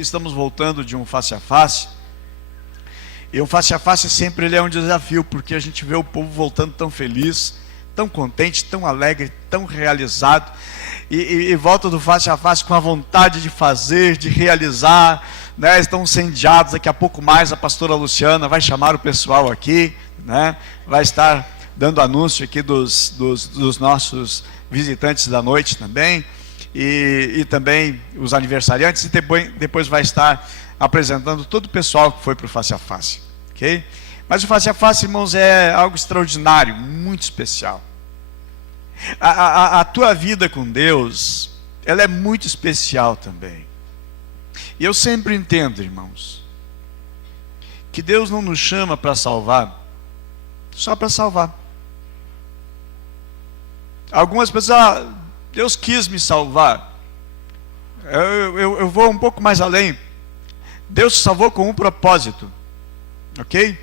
estamos voltando de um face a face. E o face a face sempre ele é um desafio, porque a gente vê o povo voltando tão feliz, tão contente, tão alegre, tão realizado. E volta do face a face com a vontade de fazer, de realizar, né? Estão incendiados. Daqui a pouco mais a pastora Luciana vai chamar o pessoal aqui, né? Vai estar dando anúncio aqui dos nossos visitantes da noite também, e também os aniversariantes, e depois vai estar apresentando todo o pessoal que foi para o face a face, ok? Mas o face a face, irmãos, é algo extraordinário, muito especial. A tua vida com Deus, ela é muito especial também. E eu sempre entendo, irmãos, que Deus não nos chama para salvar só para salvar. Algumas pessoas, Deus quis me salvar. Eu vou um pouco mais além. Deus te salvou com um propósito, ok?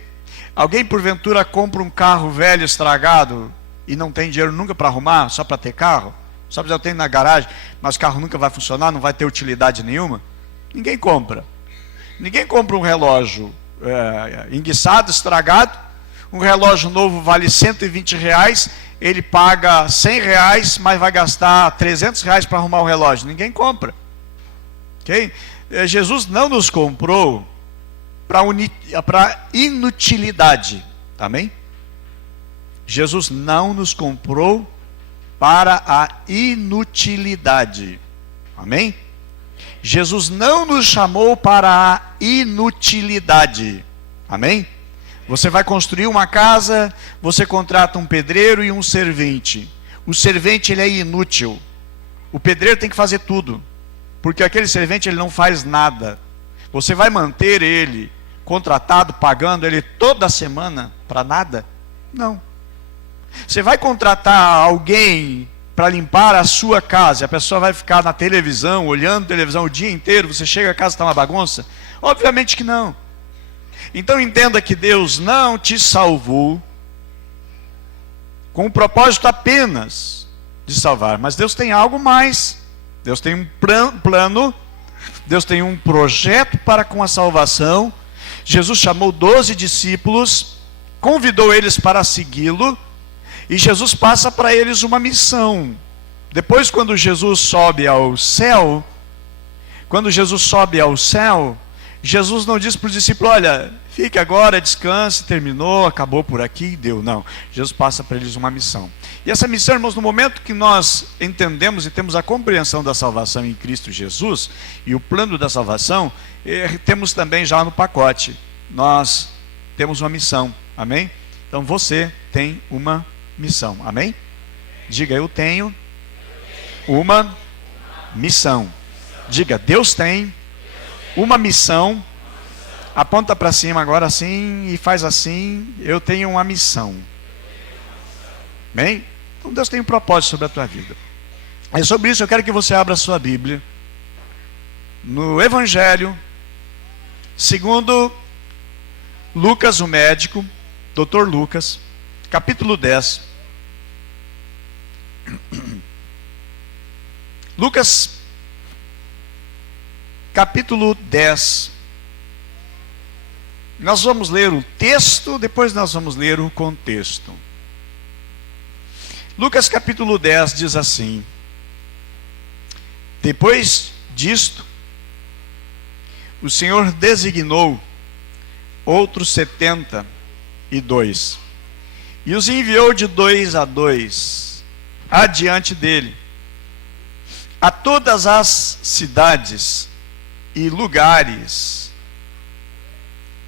Alguém porventura compra um carro velho, estragado, e não tem dinheiro nunca para arrumar, só para ter carro? Só para eu ter na garagem, mas o carro nunca vai funcionar, não vai ter utilidade nenhuma? Ninguém compra. Ninguém compra um relógio enguiçado, estragado. Um relógio novo vale R$120, ele paga R$100, mas vai gastar R$300 para arrumar o relógio. Ninguém compra, ok? Jesus não nos comprou para inutilidade, amém? Jesus não nos comprou para a inutilidade, amém? Jesus não nos chamou para a inutilidade, amém? Você vai construir uma casa, você contrata um pedreiro e um servente. O servente ele é inútil. O pedreiro tem que fazer tudo, porque aquele servente ele não faz nada. Você vai manter ele contratado, pagando ele toda semana para nada? Não. Você vai contratar alguém para limpar a sua casa, a pessoa vai ficar na televisão, olhando televisão o dia inteiro, você chega a casa e está uma bagunça? Obviamente que não. Então entenda que Deus não te salvou com o propósito apenas de salvar, mas Deus tem algo mais. Deus tem um plano, Deus tem um projeto para com a salvação. Jesus chamou 12 discípulos, convidou eles para segui-lo, e Jesus passa para eles uma missão. Depois, quando Jesus sobe ao céu, Jesus não diz para os discípulos: olha, fique agora, descanse, terminou, acabou por aqui, deu. Não, Jesus passa para eles uma missão. E essa missão, irmãos, no momento que nós entendemos e temos a compreensão da salvação em Cristo Jesus, e o plano da salvação, temos também já no pacote, nós temos uma missão, amém? Então você tem uma missão, amém? Diga: eu tenho uma missão. Diga: Deus tem uma missão. Aponta para cima agora assim e faz assim: eu tenho uma missão. Amém? Então Deus tem um propósito sobre a tua vida. É sobre isso eu quero que você abra a sua Bíblia no Evangelho segundo Lucas, o médico, Dr. Lucas, capítulo 10. Lucas, capítulo 10. Nós vamos ler o texto, depois nós vamos ler o contexto. Lucas capítulo 10 diz assim: depois disto, o Senhor designou outros 72, e os enviou de 2 a 2, adiante dele, a todas as cidades e lugares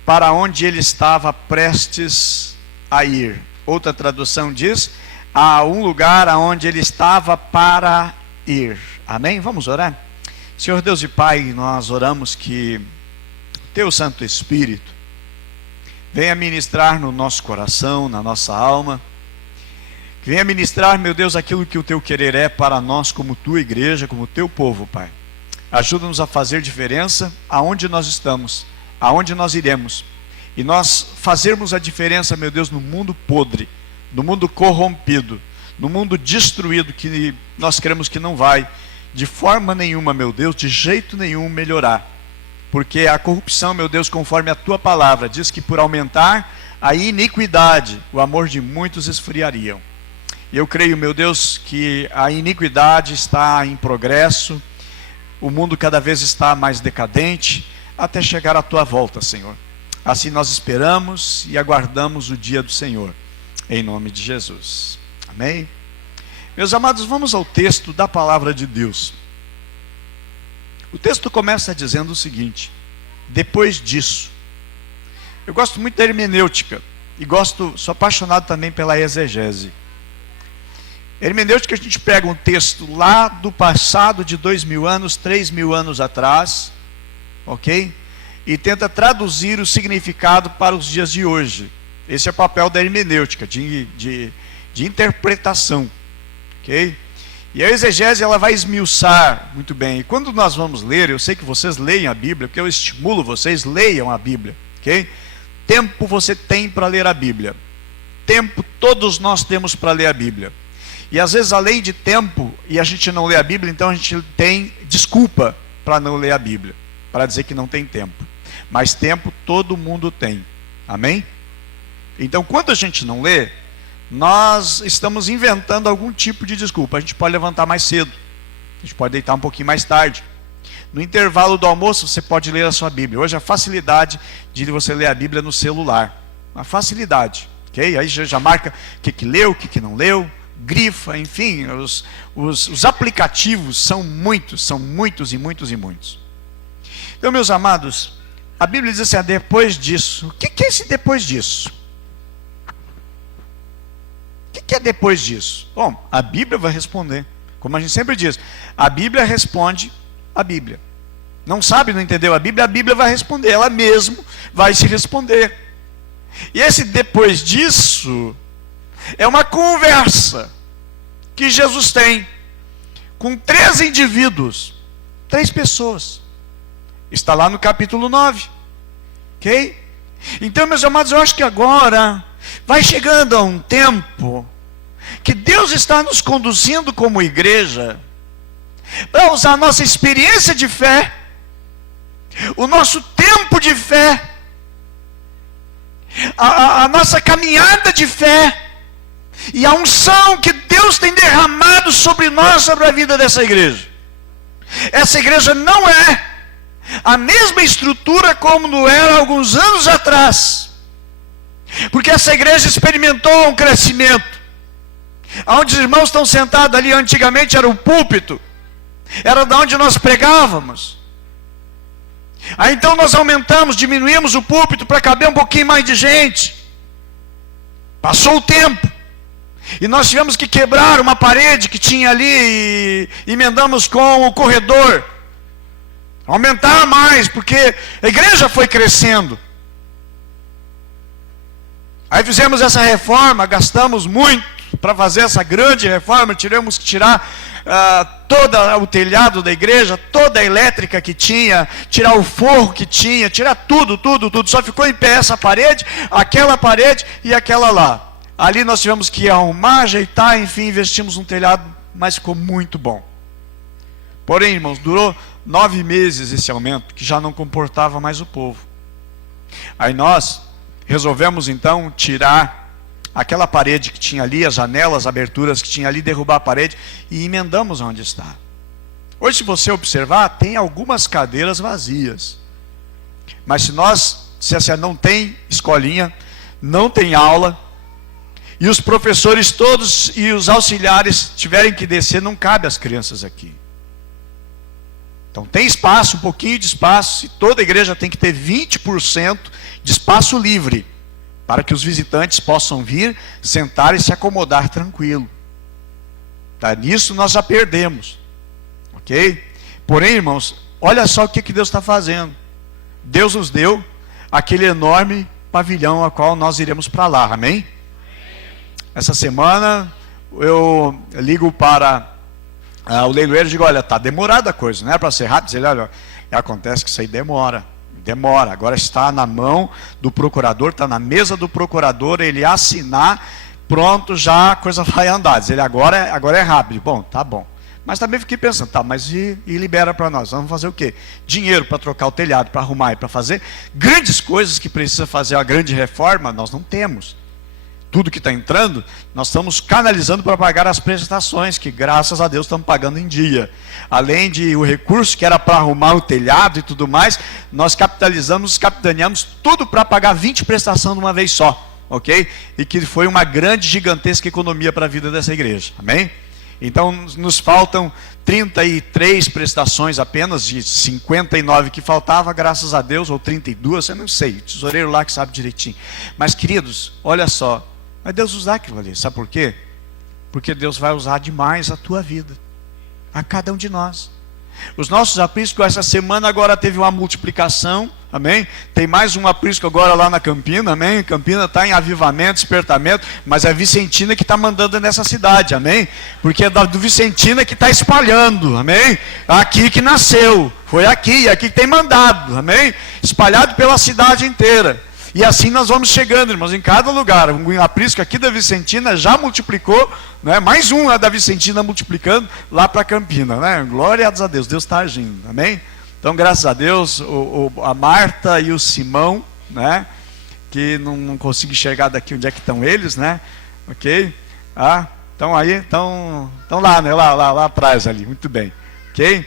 para onde ele estava prestes a ir. Outra tradução diz: a um lugar aonde ele estava para ir. Amém? Vamos orar? Senhor Deus e Pai, nós oramos que o Teu Santo Espírito venha ministrar no nosso coração, na nossa alma, que venha ministrar, meu Deus, aquilo que o Teu querer é para nós, como Tua igreja, como Teu povo, Pai. Ajuda-nos a fazer diferença aonde nós estamos, aonde nós iremos, e nós fazermos a diferença, meu Deus, no mundo podre, no mundo corrompido, no mundo destruído, que nós cremos que não vai de forma nenhuma, meu Deus, de jeito nenhum melhorar. porque a corrupção, meu Deus, conforme a tua palavra, diz que por aumentar a iniquidade, o amor de muitos esfriariam. E eu creio, meu Deus, que a iniquidade está em progresso, o mundo cada vez está mais decadente, até chegar à tua volta, Senhor. Assim nós esperamos e aguardamos o dia do Senhor, em nome de Jesus. Amém? Meus amados, vamos ao texto da palavra de Deus. O texto começa dizendo o seguinte: depois disso. Eu gosto muito da hermenêutica e sou apaixonado também pela exegese. Hermenêutica, a gente pega um texto lá do passado de 2000 anos, 3000 anos atrás, ok? E tenta traduzir o significado para os dias de hoje. Esse é o papel da hermenêutica, de interpretação, ok? E a exegese, ela vai esmiuçar muito bem. E quando nós vamos ler, eu sei que vocês leiam a Bíblia, porque eu estimulo vocês, leiam a Bíblia, ok? Tempo você tem para ler a Bíblia. Tempo todos nós temos para ler a Bíblia. E às vezes, além de tempo, e a gente não lê a Bíblia, então a gente tem desculpa para não ler a Bíblia, para dizer que não tem tempo. Mas tempo todo mundo tem. Amém? Então, quando a gente não lê, nós estamos inventando algum tipo de desculpa. A gente pode levantar mais cedo, a gente pode deitar um pouquinho mais tarde. No intervalo do almoço, você pode ler a sua Bíblia. Hoje a facilidade de você ler a Bíblia no celular. Uma facilidade, ok? Aí já marca o que leu, o que não leu, grifa, enfim, os aplicativos são muitos e muitos. Então, meus amados, a Bíblia diz assim, depois disso. O que é esse depois disso? O que é depois disso? Bom, a Bíblia vai responder. Como a gente sempre diz, a Bíblia responde a Bíblia. Não sabe, não entendeu a Bíblia vai responder. Ela mesmo vai se responder. E esse depois disso é uma conversa que Jesus tem com 3 indivíduos, 3 pessoas. Está lá no capítulo 9. Ok? Então, meus amados, eu acho que agora vai chegando a um tempo que Deus está nos conduzindo como igreja para usar a nossa experiência de fé, o nosso tempo de fé, a nossa caminhada de fé e a unção que Deus tem derramado sobre nós, sobre a vida dessa igreja. Essa igreja não é a mesma estrutura como era alguns anos atrás, porque essa igreja experimentou um crescimento. Onde os irmãos estão sentados ali, antigamente era o púlpito, era de onde nós pregávamos. Aí então nós aumentamos, diminuímos o púlpito para caber um pouquinho mais de gente. Passou o tempo e nós tivemos que quebrar uma parede que tinha ali e emendamos com o corredor, aumentar mais, porque a igreja foi crescendo. Aí fizemos essa reforma, gastamos muito para fazer essa grande reforma. Tivemos que tirar todo o telhado da igreja, toda a elétrica que tinha, tirar o forro que tinha, tirar tudo. Só ficou em pé essa parede, aquela parede e aquela lá. Ali nós tivemos que arrumar, ajeitar, enfim, investimos no telhado, mas ficou muito bom. Porém, irmãos, durou 9 meses esse aumento, que já não comportava mais o povo. Aí nós resolvemos então tirar aquela parede que tinha ali, as janelas, as aberturas que tinha ali, derrubar a parede e emendamos onde está. Hoje, se você observar, tem algumas cadeiras vazias. Mas se assim, não tem escolinha, não tem aula, e os professores todos e os auxiliares tiverem que descer, não cabe as crianças aqui. Então tem espaço, um pouquinho de espaço, e toda a igreja tem que ter 20% de espaço livre, para que os visitantes possam vir, sentar e se acomodar tranquilo. Tá? Nisso nós já perdemos. Ok? Porém, irmãos, olha só o que Deus está fazendo. Deus nos deu aquele enorme pavilhão a qual nós iremos para lá. Amém? Essa semana eu ligo para o leiloeiro e digo, olha, está demorada a coisa, não é para ser rápido. Ele, olha, acontece que isso aí demora, agora está na mão do procurador, está na mesa do procurador, ele assinar, pronto, já a coisa vai andar. Diz ele, agora é rápido. Bom, tá bom, Mas também fiquei pensando, tá, mas e libera para nós? Vamos fazer o quê? Dinheiro para trocar o telhado, para arrumar e para fazer grandes coisas que precisa fazer a grande reforma, nós não temos. Tudo que está entrando, nós estamos canalizando para pagar as prestações, que graças a Deus estamos pagando em dia. Além de o recurso que era para arrumar o telhado e tudo mais, nós capitaneamos tudo para pagar 20 prestações de uma vez só, ok? E que foi uma grande, gigantesca economia para a vida dessa igreja, amém? Então nos faltam 33 prestações apenas, de 59 que faltava, graças a Deus, ou 32, eu não sei, o tesoureiro lá que sabe direitinho. Mas queridos, olha só, vai Deus usar aquilo ali, sabe por quê? Porque Deus vai usar demais a tua vida, a cada um de nós. Os nossos apriscos, essa semana agora teve uma multiplicação, amém? Tem mais um aprisco agora lá na Campina, amém? Campina está em avivamento, despertamento, mas é a Vicentina que está mandando nessa cidade, amém? Porque é do Vicentina que está espalhando, amém? Aqui que nasceu, foi aqui que tem mandado, amém? Espalhado pela cidade inteira. E assim nós vamos chegando, irmãos, em cada lugar. Um aprisco aqui da Vicentina já multiplicou, né? Mais um da Vicentina multiplicando lá para Campina, né? Glória a Deus, Deus está agindo, amém? Então, graças a Deus, a Marta e o Simão, né? Que não consigo enxergar daqui onde é que estão eles, né? Ok? Estão aí, estão lá, né? Lá atrás ali, muito bem, ok?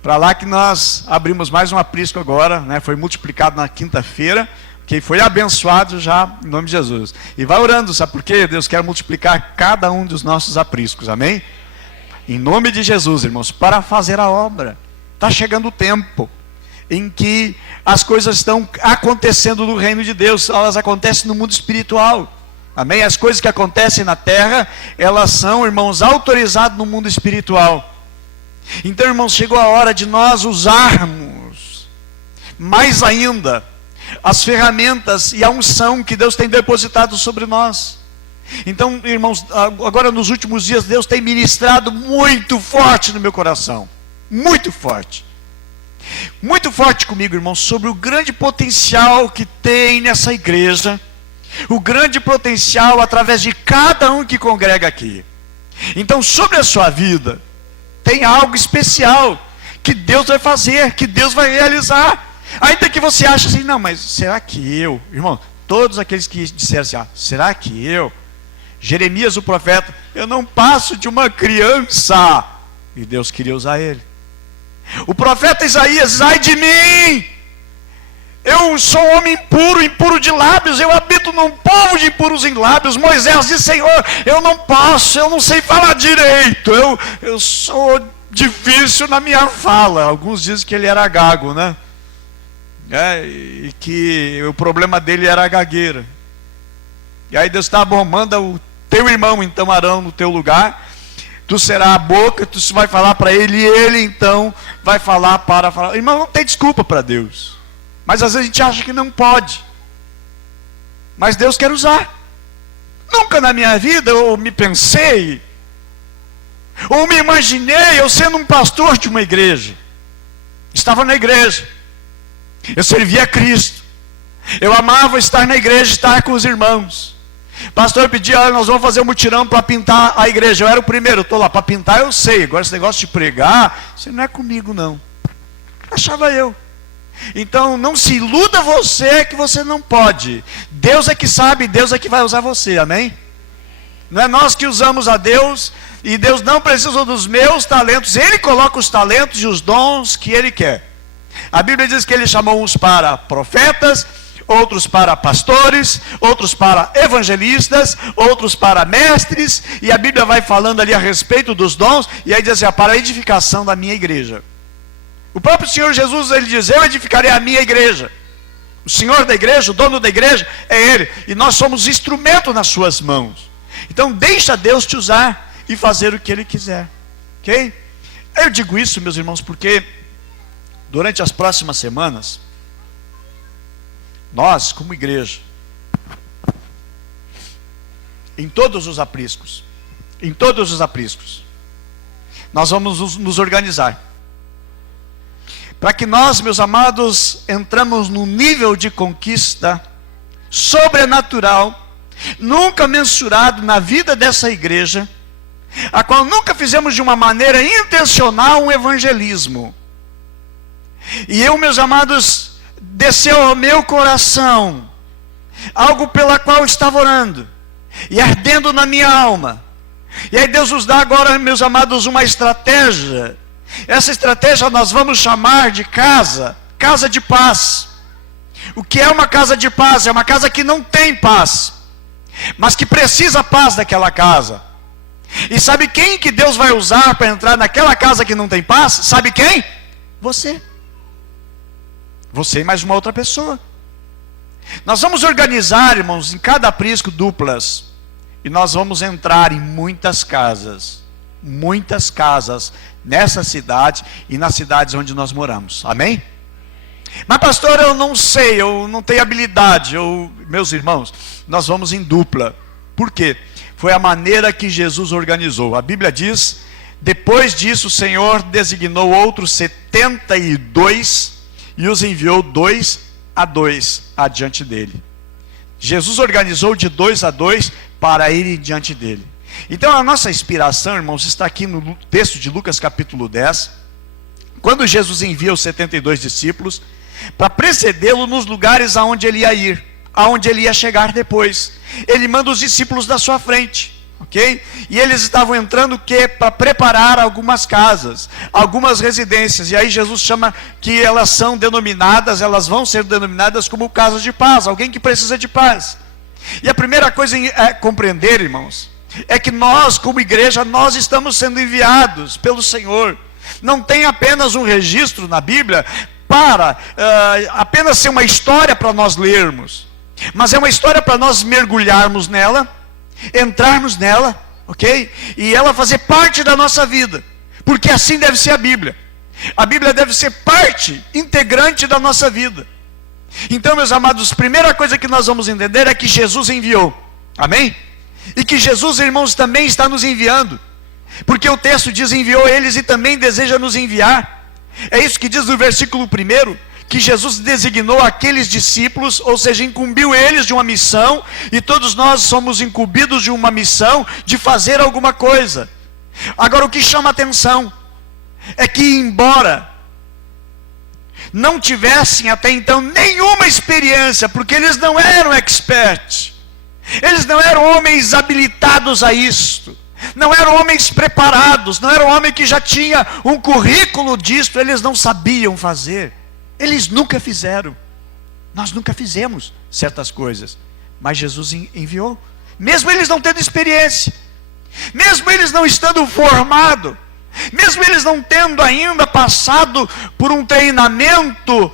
Para lá que nós abrimos mais um aprisco agora, né? Foi multiplicado na quinta-feira, que foi abençoado já em nome de Jesus. E vai orando, sabe por quê? Deus quer multiplicar cada um dos nossos apriscos, amém? Em nome de Jesus, irmãos, para fazer a obra. Está chegando o tempo em que as coisas estão acontecendo no reino de Deus, elas acontecem no mundo espiritual, amém? As coisas que acontecem na terra, elas são, irmãos, autorizadas no mundo espiritual. Então, irmãos, chegou a hora de nós usarmos mais ainda as ferramentas e a unção que Deus tem depositado sobre nós. Então, irmãos, agora nos últimos dias Deus tem ministrado muito forte no meu coração, muito forte comigo, irmãos, sobre o grande potencial que tem nessa igreja, o grande potencial através de cada um que congrega aqui. Então, sobre a sua vida tem algo especial que Deus vai fazer, que Deus vai realizar. Ainda que você ache assim, não, mas será que eu? Irmão, todos aqueles que disseram assim, será que eu? Jeremias o profeta, eu não passo de uma criança. E Deus queria usar ele. O profeta Isaías, ai de mim! Eu sou um homem impuro de lábios, eu habito num povo de impuros em lábios. Moisés disse, Senhor, eu não posso, eu não sei falar direito, eu sou difícil na minha fala. Alguns dizem que ele era gago, né? E que o problema dele era a gagueira. E aí Deus está bom, manda o teu irmão então Arão no teu lugar, tu será a boca, tu vai falar para ele, e ele então vai falar para falar. Irmão, não tem desculpa para Deus, mas às vezes a gente acha que não pode, mas Deus quer usar. Nunca na minha vida eu me pensei, ou me imaginei eu sendo um pastor de uma igreja. Estava na igreja, eu servia a Cristo, eu amava estar na igreja, estar com os irmãos. Pastor pedia, nós vamos fazer um mutirão para pintar a igreja. Eu era o primeiro, estou lá, para pintar eu sei. Agora esse negócio de pregar, isso não é comigo não. Achava eu. Então não se iluda você que você não pode. Deus é que sabe, Deus é que vai usar você, amém? Não é nós que usamos a Deus, e Deus não precisa dos meus talentos. Ele coloca os talentos e os dons que Ele quer. A Bíblia diz que Ele chamou uns para profetas, outros para pastores, outros para evangelistas, outros para mestres, e a Bíblia vai falando ali a respeito dos dons, e aí diz assim, para a edificação da minha igreja. O próprio Senhor Jesus, Ele diz, eu edificarei a minha igreja. O Senhor da igreja, o dono da igreja é Ele, e nós somos instrumento nas suas mãos. Então deixa Deus te usar e fazer o que Ele quiser, ok? Eu digo isso, meus irmãos, porque durante as próximas semanas, nós, como igreja, em todos os apriscos, nós vamos nos organizar, para que nós, meus amados, entramos num nível de conquista sobrenatural, nunca mensurado na vida dessa igreja, a qual nunca fizemos de uma maneira intencional um evangelismo. E eu, meus amados, desceu ao meu coração algo pela qual eu estava orando e ardendo na minha alma. E aí Deus nos dá agora, meus amados, uma estratégia. Essa estratégia nós vamos chamar de casa de paz. O que é uma casa de paz? É uma casa que não tem paz, mas que precisa paz daquela casa. E sabe quem que Deus vai usar para entrar naquela casa que não tem paz? Sabe quem? Você. Você e mais uma outra pessoa. Nós vamos organizar, irmãos, em cada aprisco duplas. E nós vamos entrar em muitas casas nessa cidade e nas cidades onde nós moramos. Amém? Mas pastor, eu não sei, eu não tenho habilidade. Meus irmãos, nós vamos em dupla. Por quê? Foi a maneira que Jesus organizou. A Bíblia diz, depois disso o Senhor designou outros 72 e os enviou 2 a 2 adiante dele. Jesus organizou de 2 a 2 para ir diante dele. Então a nossa inspiração, irmãos, está aqui no texto de Lucas capítulo 10, quando Jesus envia os 72 discípulos para precedê-lo nos lugares aonde ele ia ir, aonde ele ia chegar depois. Ele manda os discípulos da sua frente, ok? E eles estavam entrando para preparar algumas casas, algumas residências. E aí Jesus chama que elas vão ser denominadas como casas de paz, alguém que precisa de paz. E a primeira coisa é compreender, irmãos, é que nós, como igreja, nós estamos sendo enviados pelo Senhor. Não tem apenas um registro na Bíblia para apenas ser uma história para nós lermos, mas é uma história para nós mergulharmos nela, entrarmos nela, ok? E ela fazer parte da nossa vida, porque assim deve ser a Bíblia. A Bíblia deve ser parte integrante da nossa vida. Então, meus amados, a primeira coisa que nós vamos entender é que Jesus enviou, amém? E que Jesus, irmãos, também está nos enviando, porque o texto diz, enviou eles e também deseja nos enviar. É isso que diz no versículo 1, que Jesus designou aqueles discípulos, ou seja, incumbiu eles de uma missão, e todos nós somos incumbidos de uma missão, de fazer alguma coisa. Agora, o que chama a atenção é que, embora não tivessem até então nenhuma experiência, porque eles não eram experts, eles não eram homens habilitados a isto, não eram homens preparados, não eram homens que já tinham um currículo disto, eles não sabiam fazer, eles nunca fizeram. Nós nunca fizemos certas coisas, mas Jesus enviou, mesmo eles não tendo experiência, mesmo eles não estando formados, mesmo eles não tendo ainda passado por um treinamento,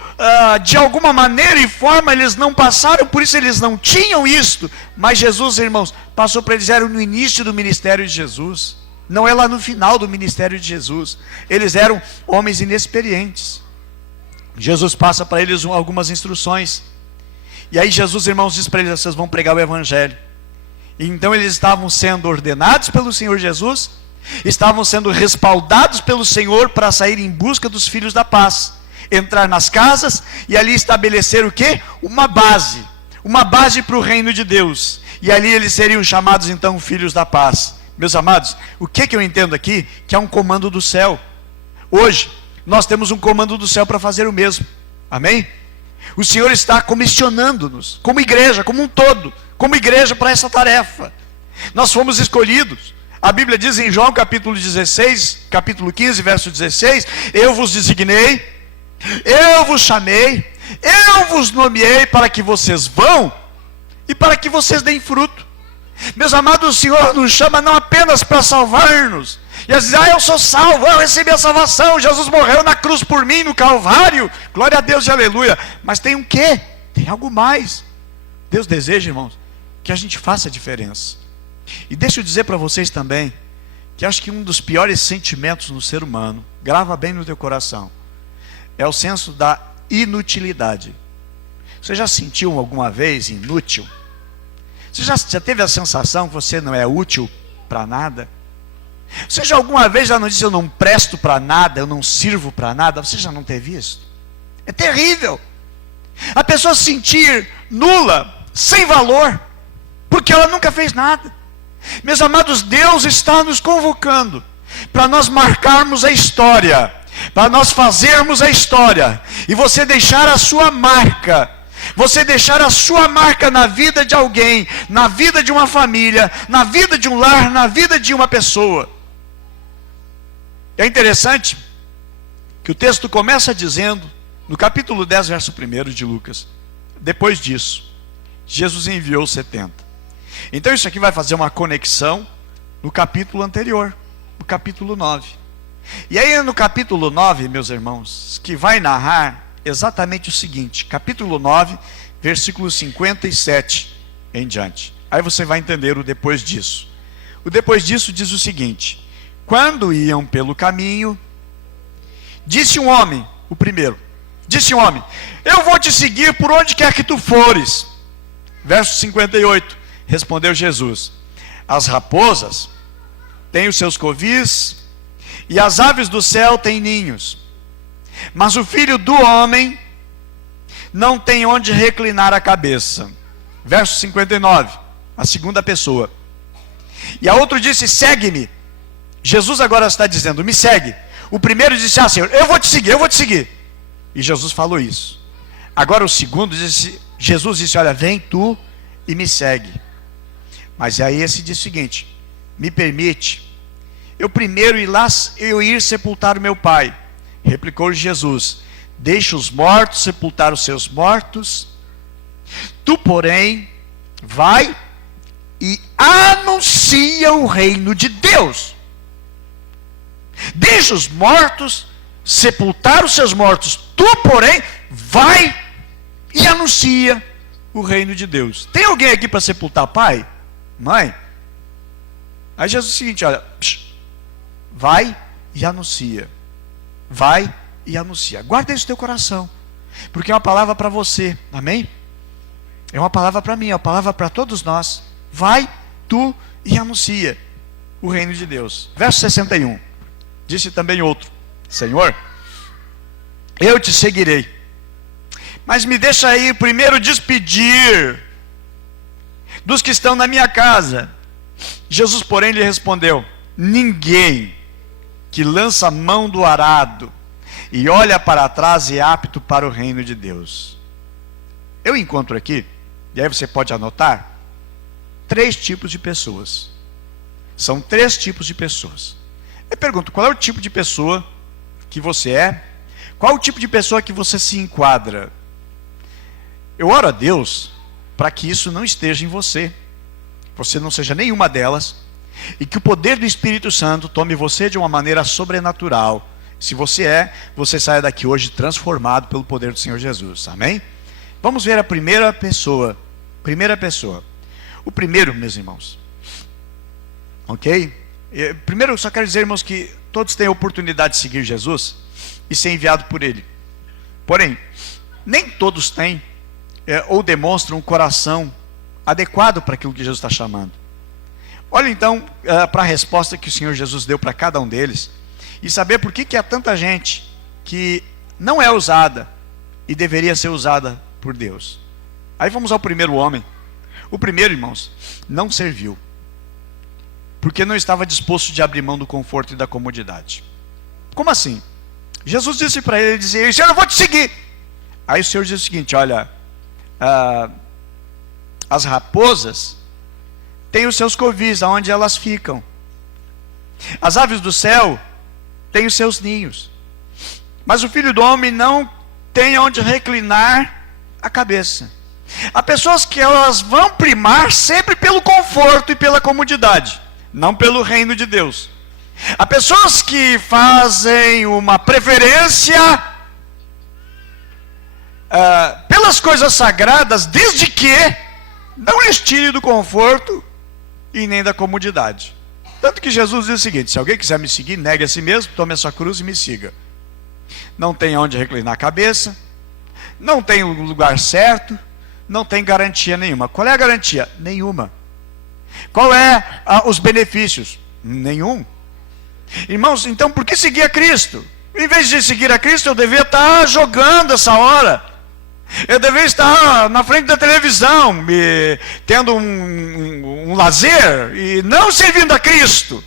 de alguma maneira e forma, eles não passaram, por isso eles não tinham isto. Mas Jesus, irmãos, passou para eles, eram no início do ministério de Jesus, não é lá no final do ministério de Jesus. Eles eram homens inexperientes. Jesus passa para eles algumas instruções, e aí Jesus, irmãos, diz para eles, vocês vão pregar o evangelho. E então eles estavam sendo ordenados pelo Senhor Jesus, estavam sendo respaldados pelo Senhor para sair em busca dos filhos da paz, entrar nas casas e ali estabelecer o quê? Uma base para o reino de Deus, e ali eles seriam chamados então filhos da paz. Meus amados, o que eu entendo aqui? Que é um comando do céu. Hoje nós temos um comando do céu para fazer o mesmo, amém? O Senhor está comissionando-nos, como igreja, como um todo, como igreja, para essa tarefa. Nós fomos escolhidos. A Bíblia diz em João capítulo 16, capítulo 15, verso 16, eu vos designei, eu vos chamei, eu vos nomeei para que vocês vão e para que vocês deem fruto. Meus amados, o Senhor nos chama não apenas para salvar-nos, e às vezes, eu sou salvo, eu recebi a salvação, Jesus morreu na cruz por mim no Calvário, glória a Deus e aleluia. Mas tem um quê? Tem algo mais. Deus deseja, irmãos, que a gente faça a diferença. E deixa eu dizer para vocês também, que acho que um dos piores sentimentos no ser humano, grava bem no teu coração, é o senso da inutilidade. Você já sentiu alguma vez inútil? Você já teve a sensação que você não é útil para nada? Você já alguma vez já não disse, eu não presto para nada, eu não sirvo para nada? Você já não teve isso? É terrível. A pessoa se sentir nula, sem valor, porque ela nunca fez nada. Meus amados, Deus está nos convocando para nós marcarmos a história, para nós fazermos a história, e você deixar a sua marca, você deixar a sua marca na vida de alguém, na vida de uma família, na vida de um lar, na vida de uma pessoa. É interessante que o texto começa dizendo, no capítulo 10, verso 1 de Lucas, depois disso, Jesus enviou 70. Então isso aqui vai fazer uma conexão no capítulo anterior, no capítulo 9. E aí no capítulo 9, meus irmãos, que vai narrar exatamente o seguinte, capítulo 9, versículo 57 em diante. Aí você vai entender o depois disso. O depois disso diz o seguinte: quando iam pelo caminho, disse um homem, o primeiro, disse um homem, eu vou te seguir por onde quer que tu fores. Verso 58, respondeu Jesus, as raposas têm os seus covis, e as aves do céu têm ninhos, mas o filho do homem não tem onde reclinar a cabeça. Verso 59, a segunda pessoa. E a outro disse, segue-me. Jesus agora está dizendo, me segue. O primeiro disse, Senhor, eu vou te seguir, eu vou te seguir. E Jesus falou isso. Agora o segundo disse, Jesus disse, olha, vem tu e me segue. Mas aí esse diz o seguinte, me permite eu primeiro ir sepultar o meu pai. Replicou-lhe Jesus, deixa os mortos sepultar os seus mortos, tu porém vai e anuncia o reino de Deus. Deixa os mortos sepultar os seus mortos, tu porém vai e anuncia o reino de Deus. Tem alguém aqui para sepultar pai? Mãe? Aí Jesus diz o seguinte, olha, vai e anuncia. Vai e anuncia. Guarda isso no teu coração, porque é uma palavra para você, amém? É uma palavra para mim, é uma palavra para todos nós. Vai tu e anuncia o reino de Deus. Verso 61, disse também outro, Senhor, eu te seguirei, mas me deixa aí primeiro despedir dos que estão na minha casa. Jesus, porém, lhe respondeu, ninguém que lança a mão do arado e olha para trás é apto para o reino de Deus. Eu encontro aqui, e aí você pode anotar, 3 tipos de pessoas. São 3 tipos de pessoas. Eu pergunto, qual é o tipo de pessoa que você é? Qual é o tipo de pessoa que você se enquadra? Eu oro a Deus para que isso não esteja em você. Você não seja nenhuma delas. E que o poder do Espírito Santo tome você de uma maneira sobrenatural. Se você é, você saia daqui hoje transformado pelo poder do Senhor Jesus. Amém? Vamos ver a primeira pessoa. Primeira pessoa. O primeiro, meus irmãos. Ok? Primeiro, eu só quero dizer, irmãos, que todos têm a oportunidade de seguir Jesus e ser enviado por Ele. Porém, nem todos têm ou demonstram um coração adequado para aquilo que Jesus está chamando. Olha então para a resposta que o Senhor Jesus deu para cada um deles e saber por que há tanta gente que não é usada e deveria ser usada por Deus. Aí vamos ao primeiro homem. O primeiro, irmãos, não serviu, porque não estava disposto de abrir mão do conforto e da comodidade. Como assim? Jesus disse para ele, dizia, Senhor, eu vou te seguir. Aí o Senhor disse o seguinte, olha, as raposas têm os seus covis, aonde elas ficam. As aves do céu têm os seus ninhos. Mas o Filho do Homem não tem onde reclinar a cabeça. Há pessoas que elas vão primar sempre pelo conforto e pela comodidade, não pelo reino de Deus. Há pessoas que fazem uma preferência pelas coisas sagradas, desde que não lhes tire do conforto e nem da comodidade. Tanto que Jesus diz o seguinte, se alguém quiser me seguir, negue a si mesmo, tome a sua cruz e me siga. Não tem onde reclinar a cabeça, não tem o lugar certo, não tem garantia nenhuma. Qual é a garantia? Nenhuma. Qual é os benefícios? Nenhum. Irmãos, então por que seguir a Cristo? Em vez de seguir a Cristo, eu devia estar jogando essa hora, Eu deveria estar na frente da televisão, tendo um lazer, e não servindo a Cristo.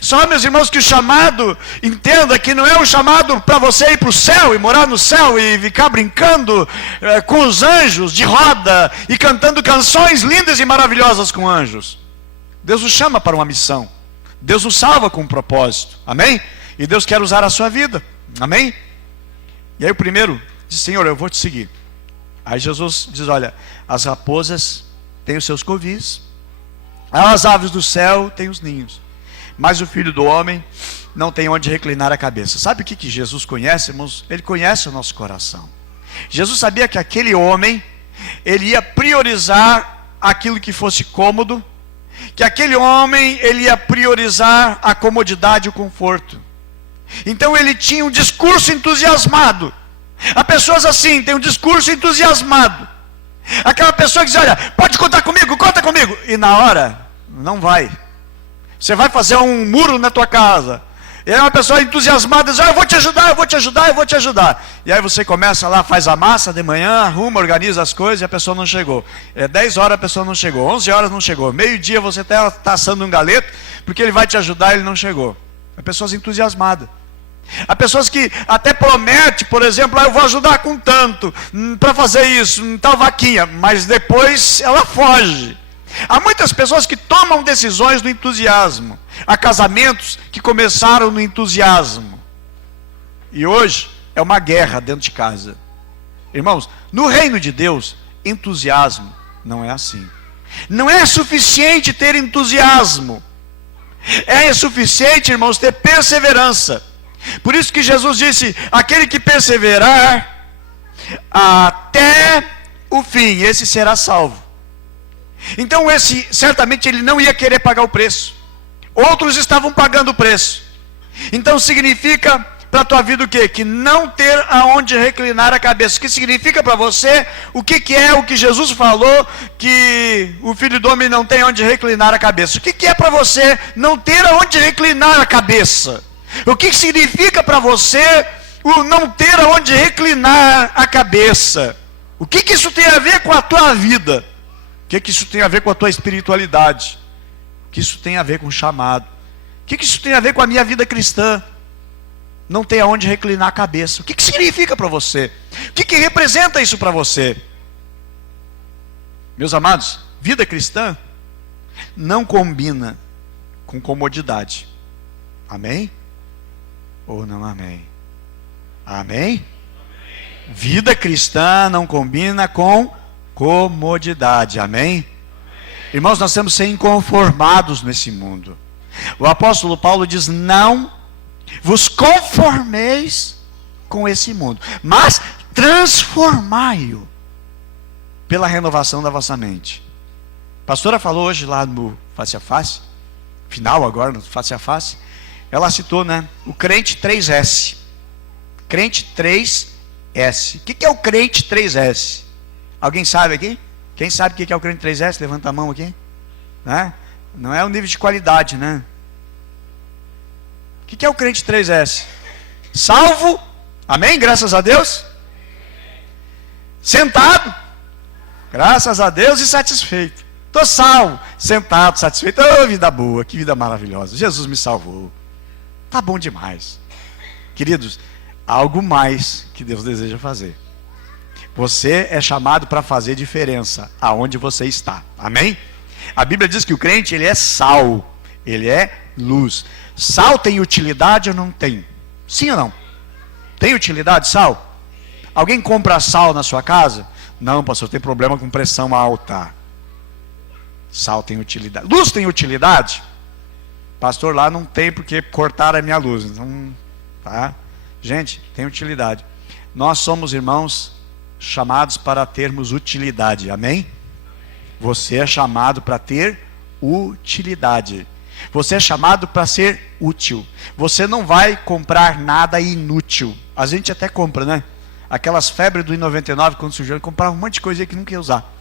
Só, meus irmãos, que o chamado, entenda que não é um chamado para você ir para o céu e morar no céu e ficar brincando com os anjos de roda e cantando canções lindas e maravilhosas com anjos. Deus nos chama para uma missão. Deus nos salva com um propósito. Amém? E Deus quer usar a sua vida. Amém? E aí o primeiro diz: Senhor, eu vou te seguir. Aí Jesus diz: olha, as raposas têm os seus covis, as aves do céu têm os ninhos, mas o Filho do Homem não tem onde reclinar a cabeça. Sabe o que Jesus conhece, irmãos? Ele conhece o nosso coração. Jesus sabia que aquele homem, ele ia priorizar aquilo que fosse cômodo, que aquele homem, ele ia priorizar a comodidade e o conforto. Então ele tinha um discurso entusiasmado. Há pessoas assim, tem um discurso entusiasmado. Aquela pessoa que diz: olha, pode contar comigo, conta comigo. E na hora, não vai. Você vai fazer um muro na tua casa. E é uma pessoa entusiasmada, diz: eu vou te ajudar, eu vou te ajudar, eu vou te ajudar. E aí você começa lá, faz a massa de manhã, arruma, organiza as coisas e a pessoa não chegou. 10 horas a pessoa não chegou, 11 horas não chegou, meio-dia você está assando um galeto, porque ele vai te ajudar e ele não chegou. Há pessoas entusiasmadas. Há pessoas que até prometem, por exemplo: eu vou ajudar com tanto, para fazer isso, tal vaquinha, mas depois ela foge. Há muitas pessoas que tomam decisões no entusiasmo. Há casamentos que começaram no entusiasmo. E hoje é uma guerra dentro de casa. Irmãos, no reino de Deus, entusiasmo não é assim. Não é suficiente ter entusiasmo. É suficiente, irmãos, ter perseverança. Por isso que Jesus disse: aquele que perseverar até o fim, esse será salvo. Então esse, certamente ele não ia querer pagar o preço. Outros estavam pagando o preço. Então significa para a tua vida o quê? Que não ter aonde reclinar a cabeça. O que significa para você? O que é o que Jesus falou, que o Filho do Homem não tem onde reclinar a cabeça? O que é para você não ter aonde reclinar a cabeça? O que significa para você o não ter aonde reclinar a cabeça? O que isso tem a ver com a tua vida? O que isso tem a ver com a tua espiritualidade? O que isso tem a ver com o chamado? O que isso tem a ver com a minha vida cristã? Não tem aonde reclinar a cabeça. O que significa para você? O que representa isso para você? Meus amados, vida cristã não combina com comodidade. Amém? Ou não amém? Amém? Vida cristã não combina com comodidade. Amém? Irmãos, nós temos que ser inconformados nesse mundo. O apóstolo Paulo diz: não vos conformeis com esse mundo, mas transformai-o pela renovação da vossa mente. A pastora falou hoje lá no Face a Face, final agora no Face a Face, ela citou, né, o crente 3S. Crente 3S. O que é o crente 3S? Alguém sabe aqui? Quem sabe o que é o crente 3S? Levanta a mão aqui. Né? Não é o nível de qualidade, né? O que é o crente 3S? Salvo, amém? Graças a Deus. Sentado, graças a Deus, e satisfeito. Estou salvo, sentado, satisfeito. Oh, vida boa, que vida maravilhosa. Jesus me salvou. Tá bom demais. Queridos, há algo mais que Deus deseja fazer. Você é chamado para fazer diferença aonde você está. Amém? A Bíblia diz que o crente, ele é sal, ele é luz. Sal tem utilidade ou não tem? Sim ou não? Tem utilidade sal? Alguém compra sal na sua casa? Não, pastor, tem problema com pressão alta. Sal tem utilidade. Luz tem utilidade? Pastor, lá não tem porque cortaram a minha luz. Então, tá? Gente, tem utilidade. Nós somos, irmãos, chamados para termos utilidade. Amém? Você é chamado para ter utilidade. Você é chamado para ser útil. Você não vai comprar nada inútil. A gente até compra, né? Aquelas febres do I99, quando surgiu, comprava um monte de coisa que não quer usar.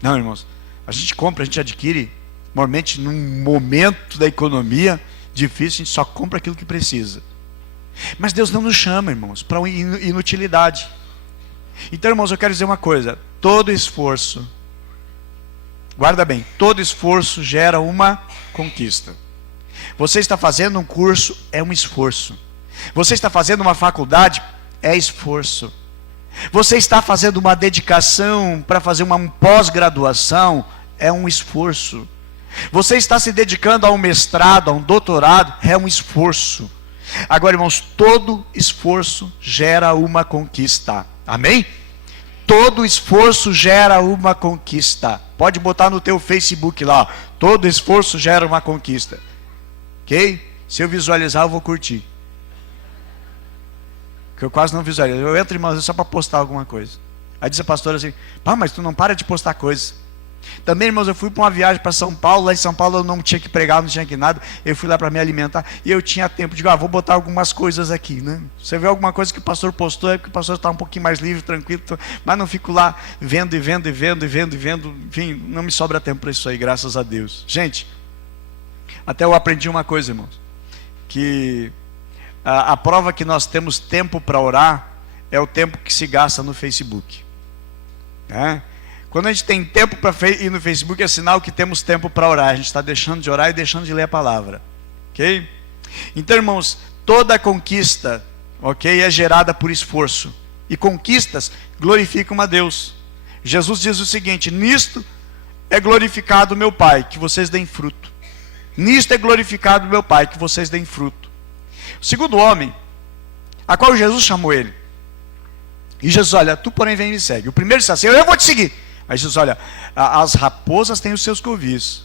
Não, irmãos. A gente compra, a gente adquire. Normalmente, num momento da economia difícil, a gente só compra aquilo que precisa. Mas Deus não nos chama, irmãos, para inutilidade. Então, irmãos, eu quero dizer uma coisa: todo esforço, guarda bem, todo esforço gera uma conquista. Você está fazendo um curso, é um esforço. Você está fazendo uma faculdade, é esforço. Você está fazendo uma dedicação para fazer uma pós-graduação, é um esforço. Você está se dedicando a um mestrado, a um doutorado, é um esforço. Agora, irmãos, todo esforço gera uma conquista. Amém? Todo esforço gera uma conquista. Pode botar no teu Facebook lá: todo esforço gera uma conquista. Ok? Se eu visualizar, eu vou curtir. Que eu quase não visualizo. Eu entro, irmãos, só para postar alguma coisa. Aí disse a pastora assim: pá, mas tu não para de postar coisas. Também, irmãos, eu fui para uma viagem para São Paulo. Lá em São Paulo eu não tinha que pregar, não tinha que nada. Eu fui lá para me alimentar e eu tinha tempo. Digo, vou botar algumas coisas aqui, né? Você vê alguma coisa que o pastor postou, é porque o pastor está um pouquinho mais livre, tranquilo. Mas não fico lá vendo. Enfim, não me sobra tempo para isso aí, graças a Deus. Gente, até eu aprendi uma coisa, irmãos, que a prova que nós temos tempo para orar é o tempo que se gasta no Facebook. Quando a gente tem tempo para ir no Facebook, é sinal que temos tempo para orar. A gente está deixando de orar e deixando de ler a palavra. Ok? Então, irmãos, toda conquista, ok, é gerada por esforço. E conquistas glorificam a Deus. Jesus diz o seguinte: nisto é glorificado o meu Pai, que vocês deem fruto. Nisto é glorificado o meu Pai, que vocês deem fruto. O segundo homem, a qual Jesus chamou ele. E Jesus: olha, tu porém vem e me segue. O primeiro disse assim: eu vou te seguir. Aí Jesus: olha, as raposas têm os seus covis,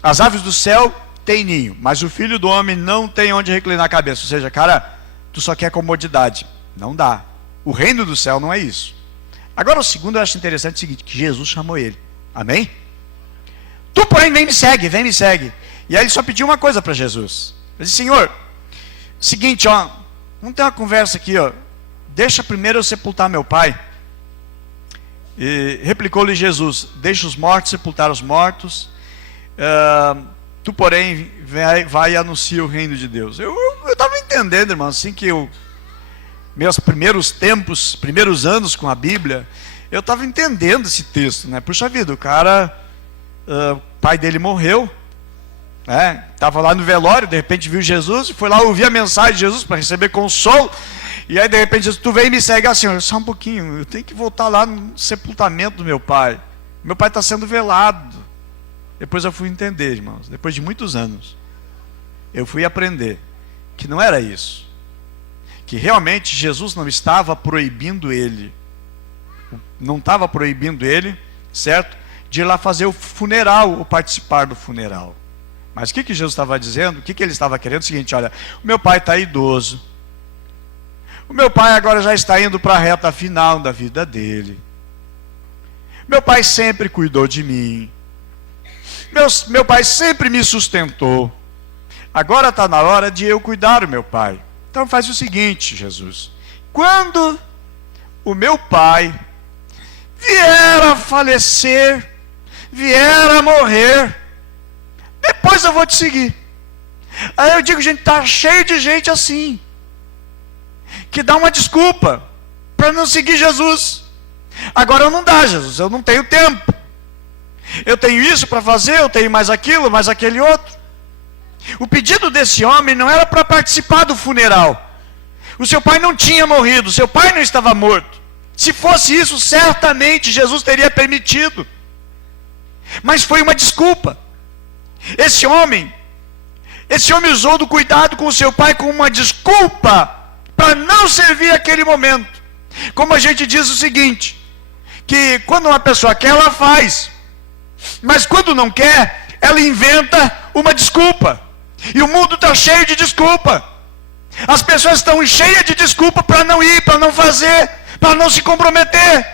as aves do céu têm ninho, mas o filho do homem não tem onde reclinar a cabeça. Ou seja, cara, tu só quer comodidade. Não dá. O reino do céu não é isso. Agora o segundo eu acho interessante o seguinte: que Jesus chamou ele. Amém? Tu porém vem e me segue, vem e me segue. E aí ele só pediu uma coisa para Jesus. Ele disse: Senhor, seguinte, vamos ter uma conversa aqui, deixa primeiro eu sepultar meu pai. E replicou-lhe Jesus: deixa os mortos sepultar os mortos, tu porém vai e anuncia o reino de Deus. Eu estava entendendo, irmão, assim que meus primeiros anos com a Bíblia, eu estava entendendo esse texto, né? Puxa vida, o cara, o pai dele morreu, estava lá no velório, de repente viu Jesus, foi lá ouvir a mensagem de Jesus para receber consolo. E aí de repente Jesus: tu vem e me segue. Assim: só um pouquinho, eu tenho que voltar lá no sepultamento do meu pai. Meu pai está sendo velado. Depois eu fui entender, irmãos, depois de muitos anos, eu fui aprender que não era isso. Que realmente Jesus não estava proibindo ele. Não estava proibindo ele, certo? De ir lá fazer o funeral, ou participar do funeral. Mas o que Jesus estava dizendo? O que ele estava querendo? É o seguinte: olha, o meu pai está idoso. O meu pai agora já está indo para a reta final da vida dele. Meu pai sempre cuidou de mim. Meu pai sempre me sustentou. Agora está na hora de eu cuidar do meu pai. Então faz o seguinte, Jesus: quando o meu pai vier a falecer, vier a morrer, depois eu vou te seguir. Aí eu digo: gente, está cheio de gente assim, que dá uma desculpa para não seguir Jesus. Agora não dá, Jesus, eu não tenho tempo. Eu tenho isso para fazer, eu tenho mais aquilo, mais aquele outro. O pedido desse homem não era para participar do funeral. O seu pai não tinha morrido, o seu pai não estava morto. Se fosse isso, certamente Jesus teria permitido. Mas foi uma desculpa. Esse homem usou do cuidado com o seu pai como uma desculpa para não servir aquele momento. Como a gente diz o seguinte, que quando uma pessoa quer, ela faz, mas quando não quer, ela inventa uma desculpa. E o mundo está cheio de desculpa. As pessoas estão cheias de desculpa para não ir, para não fazer, para não se comprometer.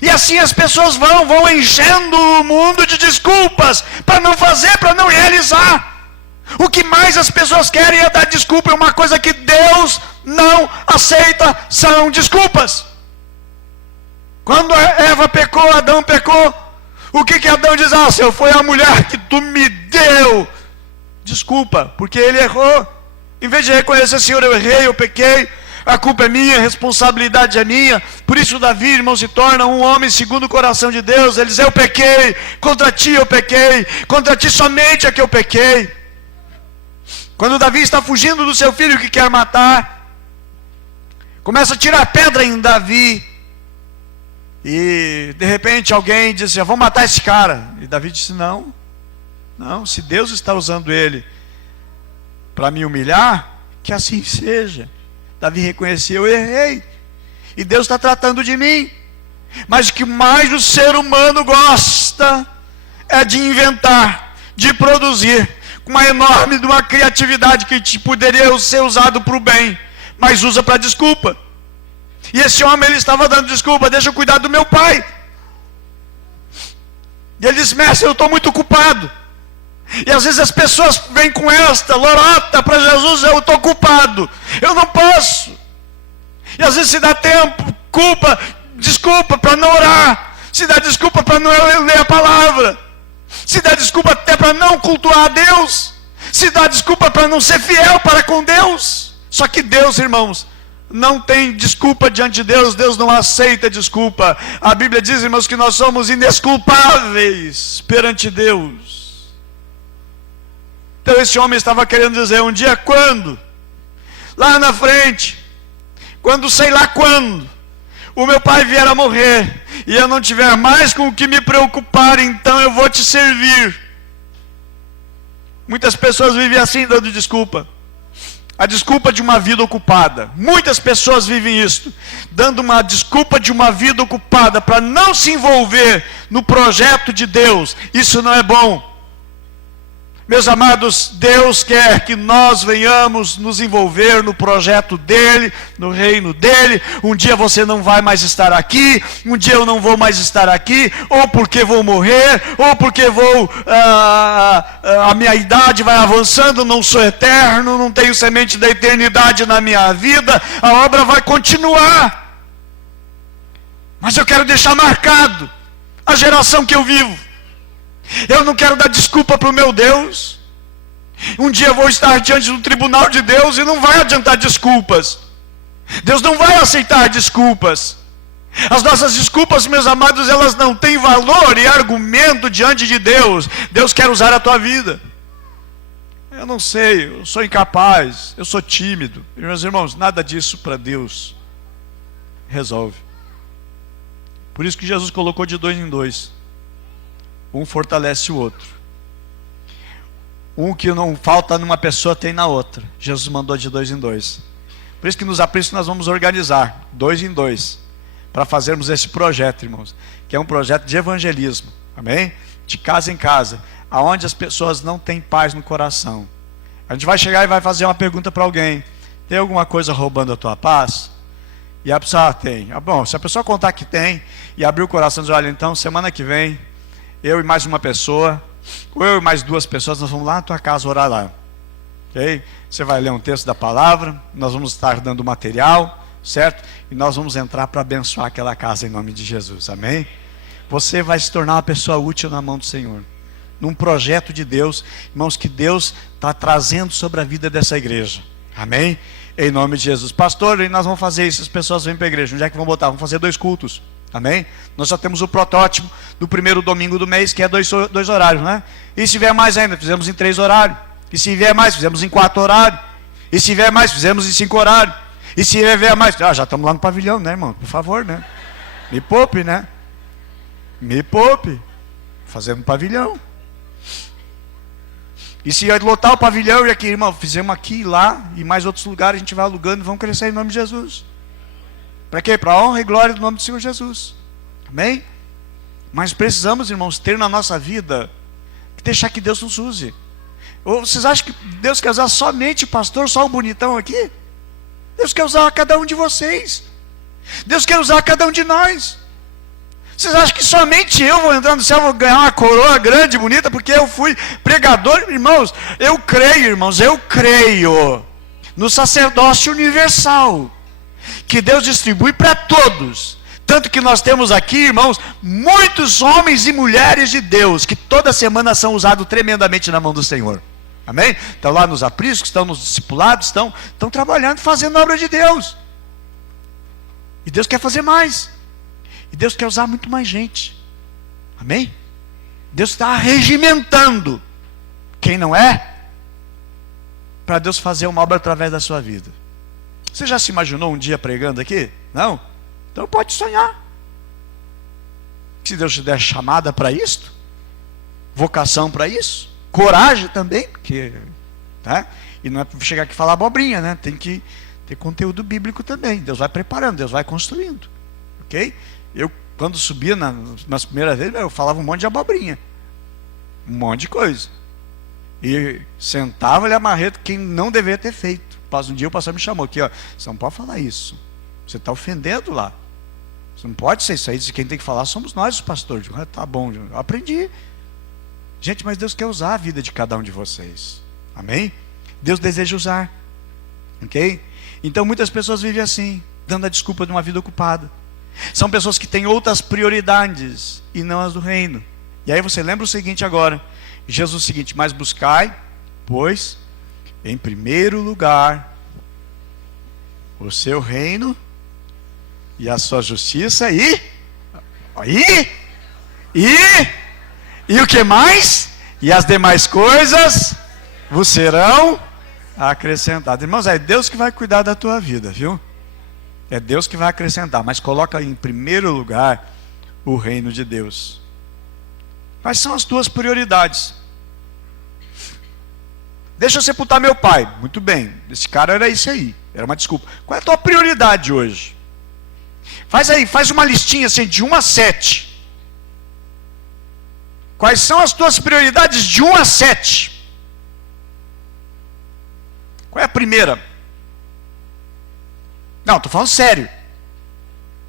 E assim as pessoas vão enchendo o mundo de desculpas para não fazer, para não realizar. O que mais as pessoas querem é dar desculpa. É uma coisa que Deus não aceita, são desculpas. Quando Eva pecou, Adão pecou, o que Adão diz? Senhor, foi a mulher que tu me deu. Desculpa, porque ele errou. Em vez de reconhecer: Senhor, eu errei, eu pequei, A culpa é minha, a responsabilidade é minha. Por isso Davi, irmão, se torna um homem segundo o coração de Deus. Ele diz: eu pequei, contra ti eu pequei, contra ti somente é que eu pequei. Quando Davi está fugindo do seu filho que quer matar, começa a tirar pedra em Davi. E de repente alguém diz assim: vamos matar esse cara. E Davi disse: não, se Deus está usando ele para me humilhar, que assim seja. Davi reconheceu: eu errei, e Deus está tratando de mim. Mas o que mais o ser humano gosta é de inventar, de produzir, com uma enorme de uma criatividade que poderia ser usado para o bem, mas usa para desculpa. E esse homem, ele estava dando desculpa: deixa eu cuidar do meu pai. E ele disse: mestre, eu estou muito ocupado. E às vezes as pessoas vêm com esta lorota para Jesus: eu estou ocupado, eu não posso. E às vezes se dá tempo, desculpa para não orar, se dá desculpa para não ler a palavra, se dá desculpa até para não cultuar a Deus, se dá desculpa para não ser fiel para com Deus. Só que Deus, irmãos, não tem desculpa diante de Deus. Deus não aceita desculpa. A Bíblia diz, irmãos, que nós somos indesculpáveis perante Deus. Então esse homem estava querendo dizer: um dia quando? Lá na frente, quando sei lá quando, o meu pai vier a morrer, e eu não tiver mais com o que me preocupar, então eu vou te servir. Muitas pessoas vivem assim, dando desculpa. A desculpa de uma vida ocupada. Muitas pessoas vivem isso, dando uma desculpa de uma vida ocupada para não se envolver no projeto de Deus. Isso não é bom. Meus amados, Deus quer que nós venhamos nos envolver no projeto dEle, no reino dEle. Um dia você não vai mais estar aqui, um dia eu não vou mais estar aqui, ou porque vou morrer, ou porque a minha idade vai avançando, não sou eterno, não tenho semente da eternidade na minha vida. A obra vai continuar, mas eu quero deixar marcado a geração que eu vivo. Eu não quero dar desculpa para o meu Deus. Um dia eu vou estar diante do tribunal de Deus e não vai adiantar desculpas. Deus não vai aceitar desculpas. As nossas desculpas, meus amados, elas não têm valor e argumento diante de Deus. Deus quer usar a tua vida. Eu não sei, eu sou incapaz, eu sou tímido. Meus irmãos, nada disso para Deus resolve. Por isso que Jesus colocou de 2 em 2. Um fortalece o outro. Um que não falta numa pessoa tem na outra. Jesus mandou de 2 em 2. Por isso que nos apriscos nós vamos organizar 2 em 2 para fazermos esse projeto, irmãos, que é um projeto de evangelismo, amém? De casa em casa, aonde as pessoas não têm paz no coração. A gente vai chegar e vai fazer uma pergunta para alguém: tem alguma coisa roubando a tua paz? E a pessoa: tem. Bom, se a pessoa contar que tem e abrir o coração e dizer: olha, então semana que vem eu e mais uma pessoa, ou eu e mais 2 pessoas, nós vamos lá na tua casa orar lá. Ok? Você vai ler um texto da palavra, nós vamos estar dando material, certo? E nós vamos entrar para abençoar aquela casa em nome de Jesus, amém? Você vai se tornar uma pessoa útil na mão do Senhor, num projeto de Deus, irmãos, que Deus está trazendo sobre a vida dessa igreja, amém? Em nome de Jesus. Pastor, e nós vamos fazer isso, as pessoas vêm para a igreja, onde é que vão botar? Vamos fazer 2 cultos. Amém? Nós só temos o protótipo do primeiro domingo do mês, que é 2 horários, né? E se vier mais ainda, fizemos em 3 horários. E se vier mais, fizemos em 4 horários. E se vier mais, fizemos em 5 horários. E se vier mais, já estamos lá no pavilhão, né, irmão? Por favor, né? Me poupe, né? Me poupe. Fazendo um pavilhão. E se lotar o pavilhão, e aqui, irmão, fizemos aqui e lá, e mais outros lugares, a gente vai alugando e vamos crescer em nome de Jesus. Para quê? Para a honra e glória do nome do Senhor Jesus. Amém? Mas precisamos, irmãos, ter na nossa vida, deixar que Deus nos use. Ou vocês acham que Deus quer usar somente o pastor, só o bonitão aqui? Deus quer usar cada um de vocês. Deus quer usar cada um de nós. Vocês acham que somente eu vou entrar no céu, vou ganhar uma coroa grande, bonita, porque eu fui pregador? Irmãos, eu creio no sacerdócio universal, que Deus distribui para todos. Tanto que nós temos aqui, irmãos, muitos homens e mulheres de Deus, que toda semana são usados tremendamente na mão do Senhor. Amém? Estão lá nos apriscos, estão nos discipulados, estão trabalhando, fazendo a obra de Deus. E Deus quer fazer mais. E Deus quer usar muito mais gente. Amém? Deus está arregimentando quem não é, para Deus fazer uma obra através da sua vida. Você já se imaginou um dia pregando aqui? Não? Então pode sonhar. Se Deus te der chamada para isto, vocação para isso, coragem também, porque, tá? E não é para chegar aqui e falar abobrinha, né? Tem que ter conteúdo bíblico também. Deus vai preparando, Deus vai construindo, ok? Eu, quando subia nas primeiras vezes, eu falava um monte de abobrinha, um monte de coisa, e sentava-lhe a marreta quem não deveria ter feito. Um dia o pastor me chamou aqui, ó, você não pode falar isso, você está ofendendo lá, você não pode ser isso aí, quem tem que falar somos nós os pastores. Tá bom, eu aprendi. Gente, mas Deus quer usar a vida de cada um de vocês, amém? Deus deseja usar, ok? Então muitas pessoas vivem assim, dando a desculpa de uma vida ocupada. São pessoas que têm outras prioridades e não as do reino. E aí você lembra o seguinte agora, Jesus o seguinte: mas buscai, pois, em primeiro lugar, o seu reino e a sua justiça e o que mais? E as demais coisas vos serão acrescentadas. Irmãos, é Deus que vai cuidar da tua vida, viu? É Deus que vai acrescentar, mas coloca em primeiro lugar o reino de Deus. Quais são as tuas prioridades? Deixa eu sepultar meu pai. Muito bem, esse cara era isso aí, era uma desculpa. Qual é a tua prioridade hoje? Faz uma listinha assim de 1 a 7. Quais são as tuas prioridades de 1 a 7? Qual é a primeira? Não, estou falando sério.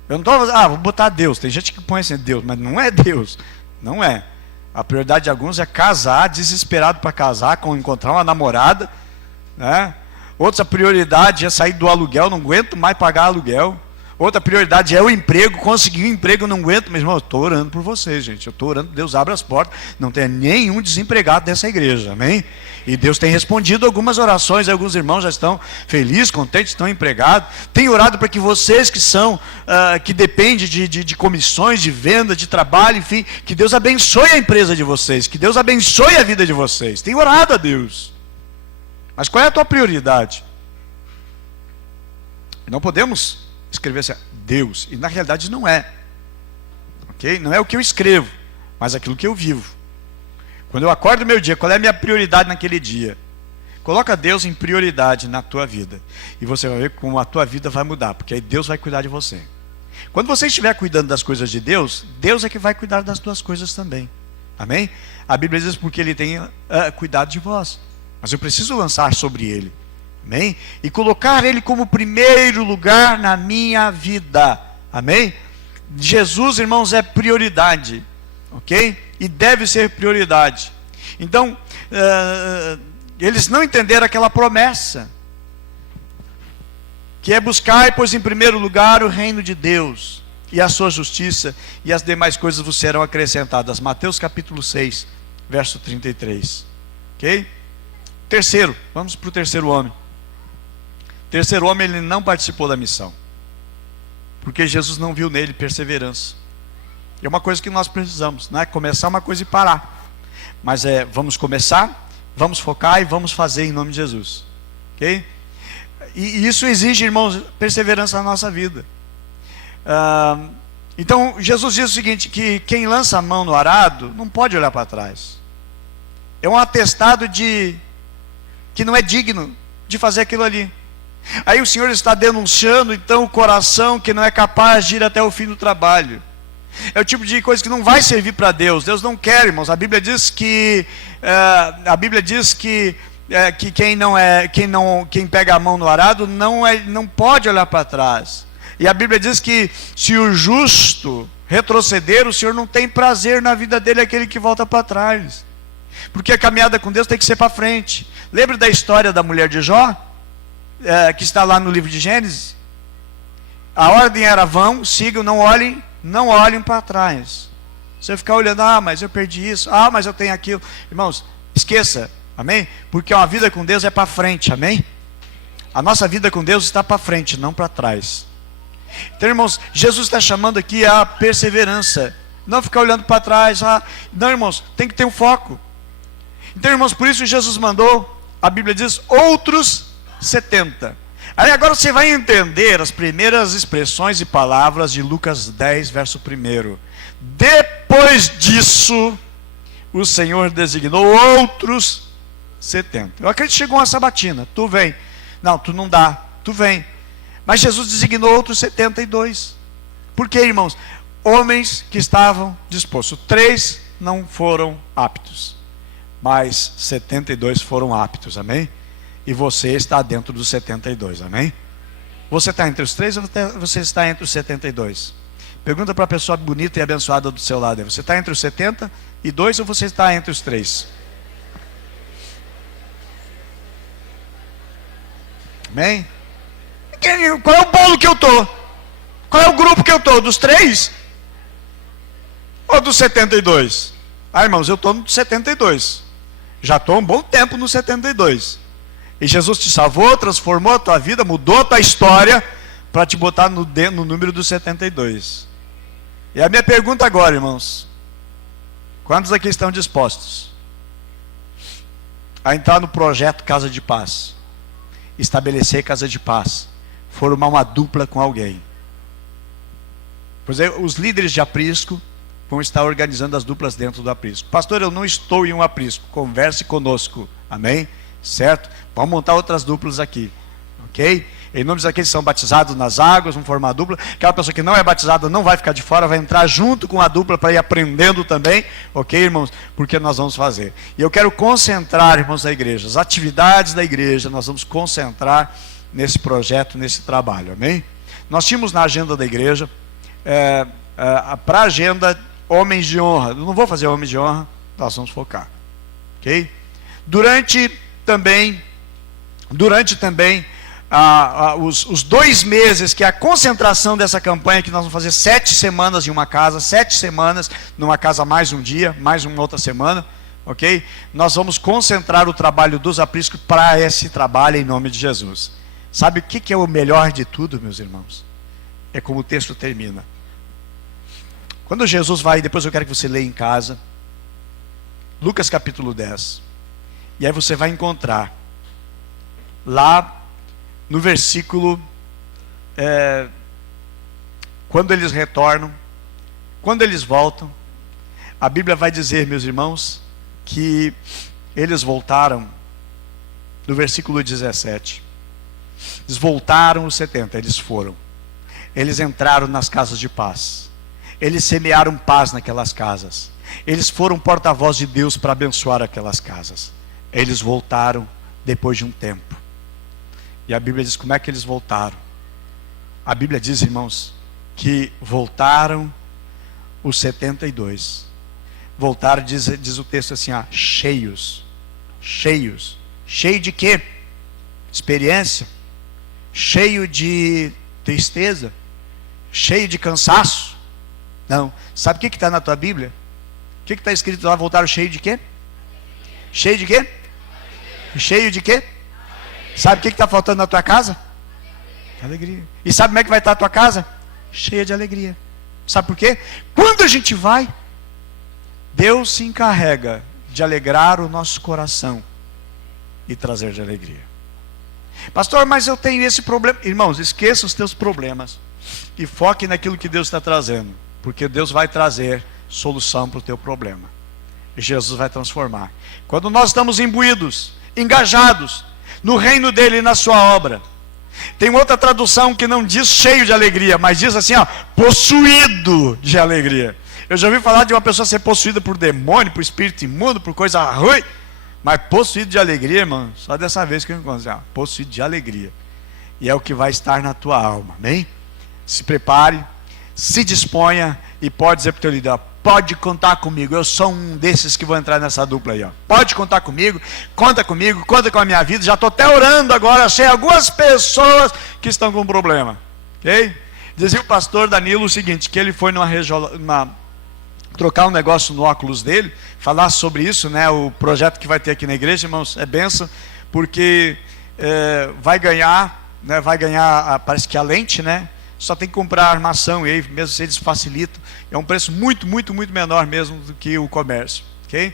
Eu não estou, vou botar Deus. Tem gente que põe assim, Deus, mas não é Deus. Não é. A prioridade de alguns é casar, desesperado para casar, encontrar uma namorada, né? Outra prioridade é sair do aluguel, não aguento mais pagar aluguel. Outra prioridade é o emprego, conseguir um emprego, não aguento, meu irmão, eu estou orando por vocês, gente. Eu estou orando, Deus abre as portas, não tem nenhum desempregado dessa igreja, amém? E Deus tem respondido algumas orações, alguns irmãos já estão felizes, contentes, estão empregados. Tem orado para que vocês que são, que dependem de comissões, de venda, de trabalho, enfim, que Deus abençoe a empresa de vocês, que Deus abençoe a vida de vocês. Tem orado a Deus. Mas qual é a tua prioridade? Não podemos escrever assim, Deus, e na realidade não é, ok? Não é o que eu escrevo, mas aquilo que eu vivo. Quando eu acordo no meu dia, qual é a minha prioridade naquele dia? Coloca Deus em prioridade na tua vida, e você vai ver como a tua vida vai mudar, porque aí Deus vai cuidar de você. Quando você estiver cuidando das coisas de Deus, Deus é que vai cuidar das tuas coisas também, amém? A Bíblia diz porque Ele tem cuidado de vós, mas eu preciso lançar sobre Ele, amém? E colocar Ele como primeiro lugar na minha vida, amém? Jesus, irmãos, é prioridade, ok? E deve ser prioridade. Então, eles não entenderam aquela promessa, que é buscar, pois em primeiro lugar o reino de Deus e a sua justiça, e as demais coisas vos serão acrescentadas. Mateus capítulo 6, verso 33, ok? Terceiro, vamos para o terceiro homem. Terceiro homem, ele não participou da missão, porque Jesus não viu nele perseverança. É uma coisa que nós precisamos, não é começar uma coisa e parar, mas vamos começar, vamos focar e vamos fazer em nome de Jesus, ok? E isso exige, irmãos, perseverança na nossa vida. Então Jesus diz o seguinte, que quem lança a mão no arado não pode olhar para trás. É um atestado de que não é digno de fazer aquilo ali. Aí o Senhor está denunciando então o coração que não é capaz de ir até o fim do trabalho. É o tipo de coisa que não vai servir para Deus. Deus não quer, irmãos. A Bíblia diz que quem pega a mão no arado não pode olhar para trás. E a Bíblia diz que se o justo retroceder, o Senhor não tem prazer na vida dele, é aquele que volta para trás. Porque a caminhada com Deus tem que ser para frente. Lembra da história da mulher de Jó? Que está lá no livro de Gênesis? A ordem era: vão, sigam, não olhem para trás. Você ficar olhando, mas eu perdi isso, mas eu tenho aquilo. Irmãos, esqueça, amém? Porque uma vida com Deus é para frente, amém? A nossa vida com Deus está para frente, não para trás. Então, irmãos, Jesus está chamando aqui a perseverança. Não ficar olhando para trás. Não, irmãos, tem que ter um foco. Então, irmãos, por isso Jesus mandou, a Bíblia diz, outros 70. Aí agora você vai entender as primeiras expressões e palavras de Lucas 10, verso 1. Depois disso, o Senhor designou outros 70. Eu acredito que chegou uma sabatina. Tu vem. Não, tu não dá. Tu vem. Mas Jesus designou outros 72. Por quê, irmãos? Homens que estavam dispostos. 3 não foram aptos, mas 72 foram aptos, amém? E você está dentro dos 72, amém? Você está entre os 3 ou você está entre os 72? Pergunta para a pessoa bonita e abençoada do seu lado: você está entre os 72 ou você está entre os 3? Amém? Qual é o bolo que eu estou? Qual é o grupo que eu estou? Dos 3? Ou dos 72? Irmãos, eu estou no 72. Já estou um bom tempo no 72. E Jesus te salvou, transformou a tua vida, mudou a tua história, para te botar no número dos 72. E a minha pergunta agora, irmãos: quantos aqui estão dispostos a entrar no projeto Casa de Paz? Estabelecer Casa de Paz, formar uma dupla com alguém. Pois é, os líderes de aprisco vão estar organizando as duplas dentro do aprisco. Pastor, eu não estou em um aprisco. Converse conosco, amém? Certo? Vamos montar outras duplas aqui, ok? Em nome daqueles que são batizados nas águas, vão formar a dupla. Aquela pessoa que não é batizada não vai ficar de fora, vai entrar junto com a dupla para ir aprendendo também, ok, irmãos? Porque nós vamos fazer. E eu quero concentrar, irmãos da igreja, as atividades da igreja, nós vamos concentrar nesse projeto, nesse trabalho, amém? Nós tínhamos na agenda da igreja, para a agenda, homens de honra. Eu não vou fazer homens de honra, nós vamos focar, ok? Durante também os 2 meses, que é a concentração dessa campanha, que nós vamos fazer 7 semanas em uma casa, 7 semanas numa casa, mais um dia, mais uma outra semana, ok? Nós vamos concentrar o trabalho dos apriscos para esse trabalho em nome de Jesus. Sabe o que é o melhor de tudo, meus irmãos? É como o texto termina. Quando Jesus vai, depois eu quero que você leia em casa, Lucas capítulo 10, e aí você vai encontrar lá no versículo, quando eles retornam, quando eles voltam, a Bíblia vai dizer, meus irmãos, que eles voltaram, no versículo 17, eles voltaram os 70, eles foram, eles entraram nas casas de paz, eles semearam paz naquelas casas, eles foram porta-voz de Deus para abençoar aquelas casas, eles voltaram depois de um tempo. E a Bíblia diz como é que eles voltaram. A Bíblia diz, irmãos, que voltaram os 72. Voltaram, diz o texto assim, cheios. Cheio de quê? Experiência. Cheio de tristeza. Cheio de cansaço. Não. Sabe o que está na tua Bíblia? O que está escrito lá? Voltaram cheio de quê? Cheio de quê? Cheio de quê? Sabe o que está faltando na tua casa? Alegria. E sabe como é que vai estar a tua casa? Cheia de alegria. Sabe por quê? Quando a gente vai, Deus se encarrega de alegrar o nosso coração e trazer de alegria. Pastor, mas eu tenho esse problema. Irmãos, esqueça os teus problemas e foque naquilo que Deus está trazendo, porque Deus vai trazer solução para o teu problema. E Jesus vai transformar. Quando nós estamos imbuídos, engajados no reino dele e na sua obra. Tem outra tradução que não diz cheio de alegria, mas diz assim, possuído de alegria. Eu já ouvi falar de uma pessoa ser possuída por demônio, por espírito imundo, por coisa ruim, mas possuído de alegria, irmão, só dessa vez que eu encontro, possuído de alegria. E é o que vai estar na tua alma, amém? Se prepare, se disponha e pode dizer para o teu líder, pode contar comigo, eu sou um desses que vou entrar nessa dupla aí, pode contar comigo, conta com a minha vida, já estou até orando agora, achei algumas pessoas que estão com problema, ok? Dizia o pastor Danilo o seguinte, que ele foi trocar um negócio no óculos dele, falar sobre isso, né, o projeto que vai ter aqui na igreja, irmãos, é bênção, porque vai ganhar, parece que a lente, né, só tem que comprar armação, e aí mesmo se eles facilitam, é um preço muito, muito, muito menor mesmo do que o comércio, ok?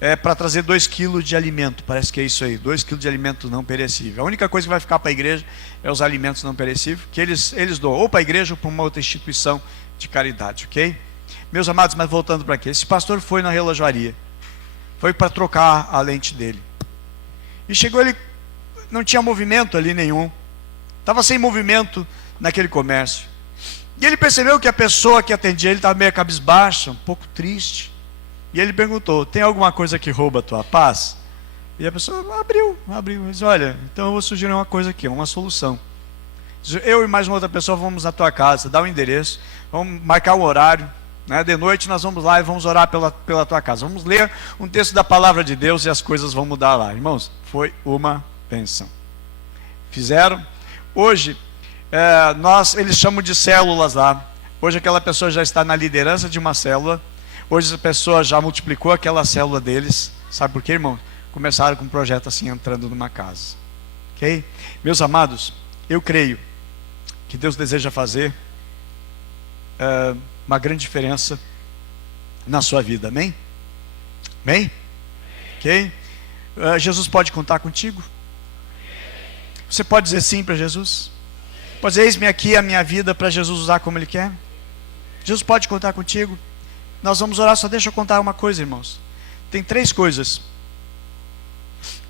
É para trazer 2 quilos de alimento, parece que é isso aí, 2 quilos de alimento não perecível. A única coisa que vai ficar para a igreja é os alimentos não perecíveis, que eles doam ou para a igreja ou para uma outra instituição de caridade, ok? Meus amados, mas voltando para aqui, esse pastor foi na relojoaria, foi para trocar a lente dele, e chegou, ele não tinha movimento ali nenhum, estava sem movimento naquele comércio, e ele percebeu que a pessoa que atendia ele estava meio cabisbaixa, um pouco triste, e ele perguntou: tem alguma coisa que rouba a tua paz? E a pessoa abriu, ele disse: olha, então eu vou sugerir uma coisa aqui, uma solução. Eu e mais uma outra pessoa vamos na tua casa, dá o endereço, vamos marcar um horário, né? De noite nós vamos lá e vamos orar pela tua casa, vamos ler um texto da palavra de Deus e as coisas vão mudar lá. Irmãos, foi uma bênção. Fizeram. Hoje, eles chamam de células lá. Hoje aquela pessoa já está na liderança de uma célula. Hoje a pessoa já multiplicou aquela célula deles. Sabe por quê, irmão? Começaram com um projeto assim, entrando numa casa. Ok? Meus amados, eu creio que Deus deseja fazer uma grande diferença na sua vida. Amém? Amém? Ok? Jesus pode contar contigo? Você pode dizer sim para Jesus? Pode dizer: eis-me aqui a minha vida, para Jesus usar como Ele quer? Jesus pode contar contigo? Nós vamos orar, só deixa eu contar uma coisa, irmãos. Tem 3 coisas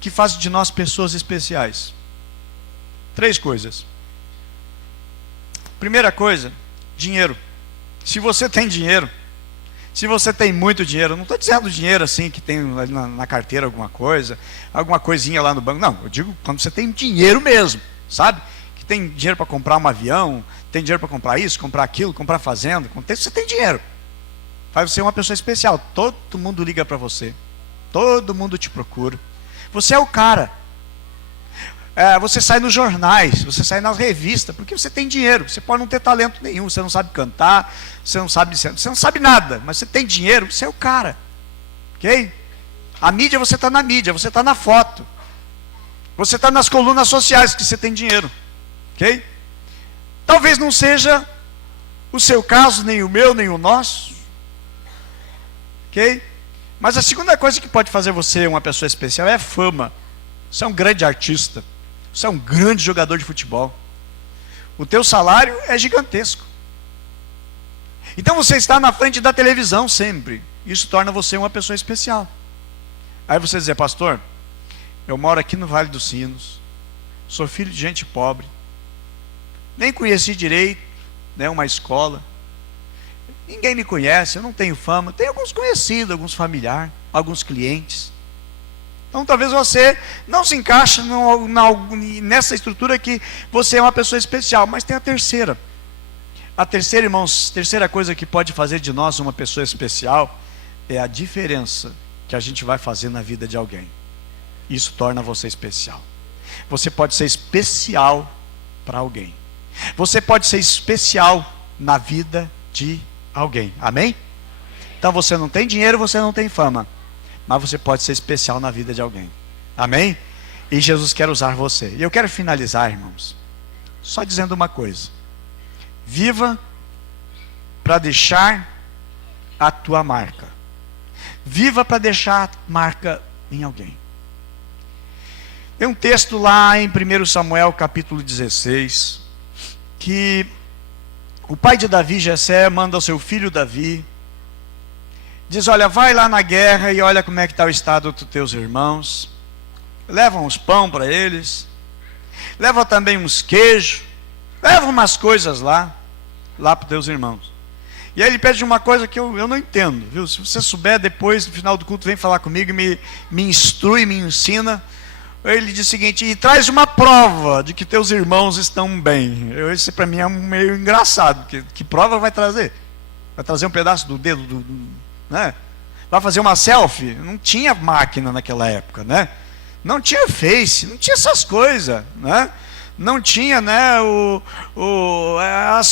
que fazem de nós pessoas especiais. 3 coisas. Primeira coisa, dinheiro. Se você tem dinheiro, se você tem muito dinheiro, não estou dizendo dinheiro assim que tem na carteira alguma coisinha lá no banco, não, eu digo quando você tem dinheiro mesmo, sabe? Que tem dinheiro para comprar um avião, tem dinheiro para comprar isso, comprar aquilo, comprar fazenda, você tem dinheiro. Faz você uma pessoa especial. Todo mundo liga para você, todo mundo te procura, você é o cara. Você sai nos jornais, você sai nas revistas, porque você tem dinheiro. Você pode não ter talento nenhum, você não sabe cantar, você não sabe nada, mas você tem dinheiro, você é o cara, ok? A mídia, você está na mídia, você está na foto, você está nas colunas sociais, que você tem dinheiro, ok? Talvez não seja o seu caso, nem o meu, nem o nosso, ok? Mas a segunda coisa que pode fazer você uma pessoa especial é a fama. Você é um grande artista, você é um grande jogador de futebol, o teu salário é gigantesco, então você está na frente da televisão sempre. Isso torna você uma pessoa especial. Aí você diz: pastor, eu moro aqui no Vale dos Sinos, sou filho de gente pobre, nem conheci direito, né, uma escola, ninguém me conhece, eu não tenho fama. Tenho alguns conhecidos, alguns familiares, alguns clientes. Então talvez você não se encaixe nessa estrutura que você é uma pessoa especial. Mas tem a terceira. A terceira, irmãos, terceira coisa que pode fazer de nós uma pessoa especial é a diferença que a gente vai fazer na vida de alguém. Isso torna você especial. Você pode ser especial para alguém. Você pode ser especial na vida de alguém. Amém? Então você não tem dinheiro, você não tem fama, mas você pode ser especial na vida de alguém. Amém? E Jesus quer usar você. E eu quero finalizar, irmãos, só dizendo uma coisa: viva para deixar a tua marca. Viva para deixar marca em alguém. Tem um texto lá em 1 Samuel capítulo 16, que o pai de Davi, Jessé, manda ao seu filho Davi, diz: olha, vai lá na guerra e olha como é que está o estado dos teus irmãos, leva uns pão para eles, leva também uns queijos, leva umas coisas lá para os teus irmãos. E aí ele pede uma coisa que eu não entendo, viu? Se você souber, depois no final do culto vem falar comigo, me instrui, me ensina. Ele diz o seguinte: e traz uma prova de que teus irmãos estão bem. Esse para mim é meio engraçado, que prova vai trazer? Vai trazer um pedaço do dedo, né? Vai fazer uma selfie? Não tinha máquina naquela época, né? Não tinha Face, não tinha essas coisas, né? Não tinha, né,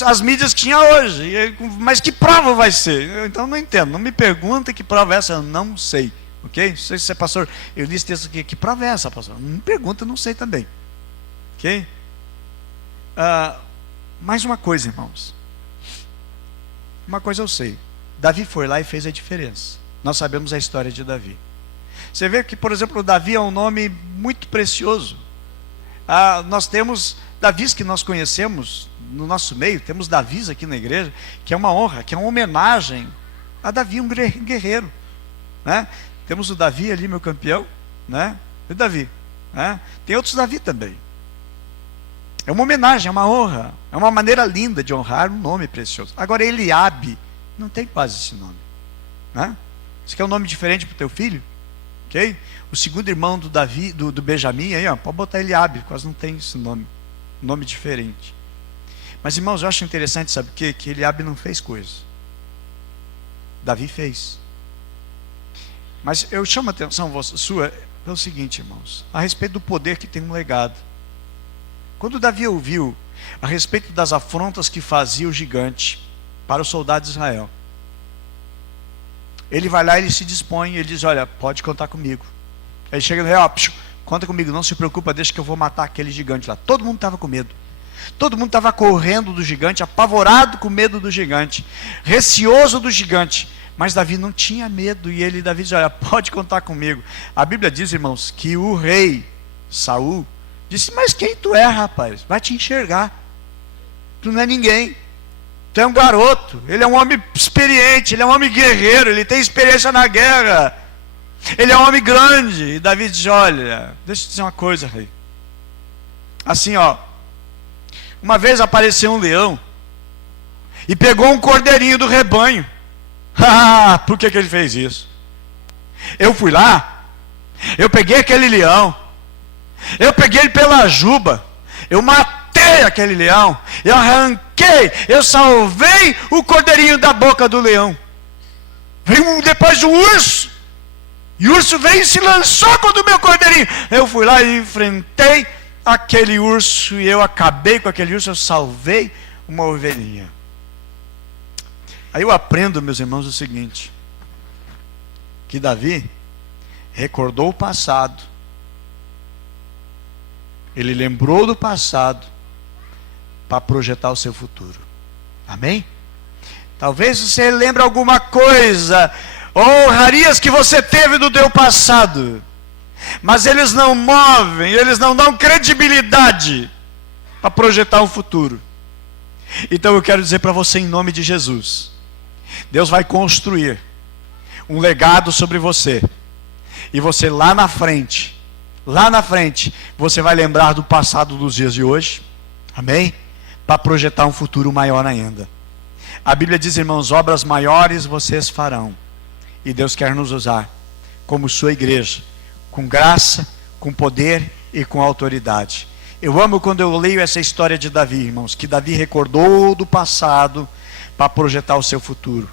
as mídias que tinha hoje. Mas que prova vai ser? Então não entendo, não me pergunta que prova é essa, eu não sei. Ok? Não sei se você é pastor, eu li esse texto aqui, que prova é essa, pastor? Não me pergunta, eu não sei também. Ok? Mais uma coisa, irmãos. Uma coisa eu sei. Davi foi lá e fez a diferença. Nós sabemos a história de Davi. Você vê que, por exemplo, Davi é um nome muito precioso. Nós temos Davis que nós conhecemos no nosso meio. Temos Davis aqui na igreja, que é uma honra, que é uma homenagem a Davi, um guerreiro, né? Temos o Davi ali, meu campeão, né? E Davi, né? Tem outros Davi também. É uma homenagem, é uma honra, é uma maneira linda de honrar um nome precioso. Agora, Eliabe não tem quase esse nome, né? Você quer um nome diferente para o teu filho? Ok? O segundo irmão do Davi, do Benjamim, aí, ó, pode botar Eliabe, quase não tem esse nome, nome diferente. Mas, irmãos, eu acho interessante, sabe o quê? Que Eliabe não fez coisa, Davi fez. Mas eu chamo a atenção sua pelo seguinte, irmãos, a respeito do poder que tem um legado. Quando Davi ouviu a respeito das afrontas que fazia o gigante para os soldados de Israel, ele vai lá, ele se dispõe, ele diz: olha, pode contar comigo. Aí chega no rei: ó, conta comigo, não se preocupa, deixa que eu vou matar aquele gigante lá. Todo mundo estava com medo. Todo mundo estava correndo do gigante, apavorado com medo do gigante, receoso do gigante. Mas Davi não tinha medo, e Davi diz: olha, pode contar comigo. A Bíblia diz, irmãos, que o rei Saul disse: mas quem tu é, rapaz? Vai te enxergar. Tu não é ninguém. Tu é um garoto. Ele é um homem experiente, ele é um homem guerreiro, ele tem experiência na guerra. Ele é um homem grande. E Davi diz: olha, deixa eu te dizer uma coisa, rei. Assim, ó, uma vez apareceu um leão e pegou um cordeirinho do rebanho. Por que ele fez isso? Eu fui lá, eu peguei aquele leão, eu peguei ele pela juba, eu matei aquele leão, eu arranquei, eu salvei o cordeirinho da boca do leão. Veio depois o urso, e o urso veio e se lançou contra o meu cordeirinho. Eu fui lá e enfrentei aquele urso, e eu acabei com aquele urso, eu salvei uma ovelhinha. Aí eu aprendo, meus irmãos, o seguinte: que Davi recordou o passado, ele lembrou do passado para projetar o seu futuro. Amém? Talvez você lembre alguma coisa, honrarias que você teve do teu passado, mas eles não movem, eles não dão credibilidade para projetar um futuro. Então eu quero dizer para você, em nome de Jesus, Deus vai construir um legado sobre você, e você lá na frente, você vai lembrar do passado dos dias de hoje, amém? Para projetar um futuro maior ainda. A Bíblia diz, irmãos, obras maiores vocês farão, e Deus quer nos usar como sua igreja, com graça, com poder e com autoridade. Eu amo quando eu leio essa história de Davi, irmãos, que Davi recordou do passado para projetar o seu futuro.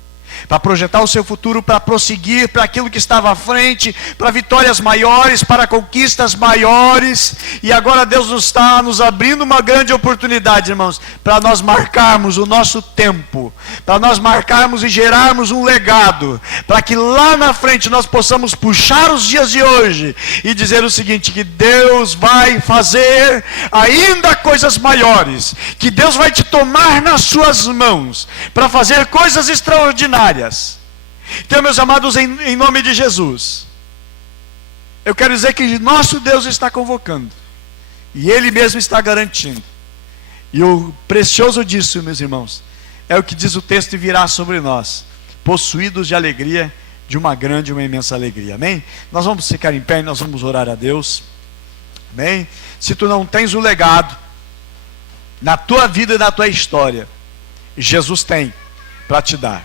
Para projetar o seu futuro, para prosseguir para aquilo que estava à frente, para vitórias maiores, para conquistas maiores. E agora Deus está nos abrindo uma grande oportunidade, irmãos, para nós marcarmos o nosso tempo, para nós marcarmos e gerarmos um legado, para que lá na frente nós possamos puxar os dias de hoje e dizer o seguinte: que Deus vai fazer ainda coisas maiores, que Deus vai te tomar nas suas mãos para fazer coisas extraordinárias. Então, meus amados, em nome de Jesus, eu quero dizer que nosso Deus está convocando, e Ele mesmo está garantindo. E o precioso disso, meus irmãos, é o que diz o texto: e virá sobre nós, possuídos de alegria, de uma grande e uma imensa alegria. Amém? Nós vamos ficar em pé e nós vamos orar a Deus. Amém? Se tu não tens o legado na tua vida e na tua história, Jesus tem para te dar.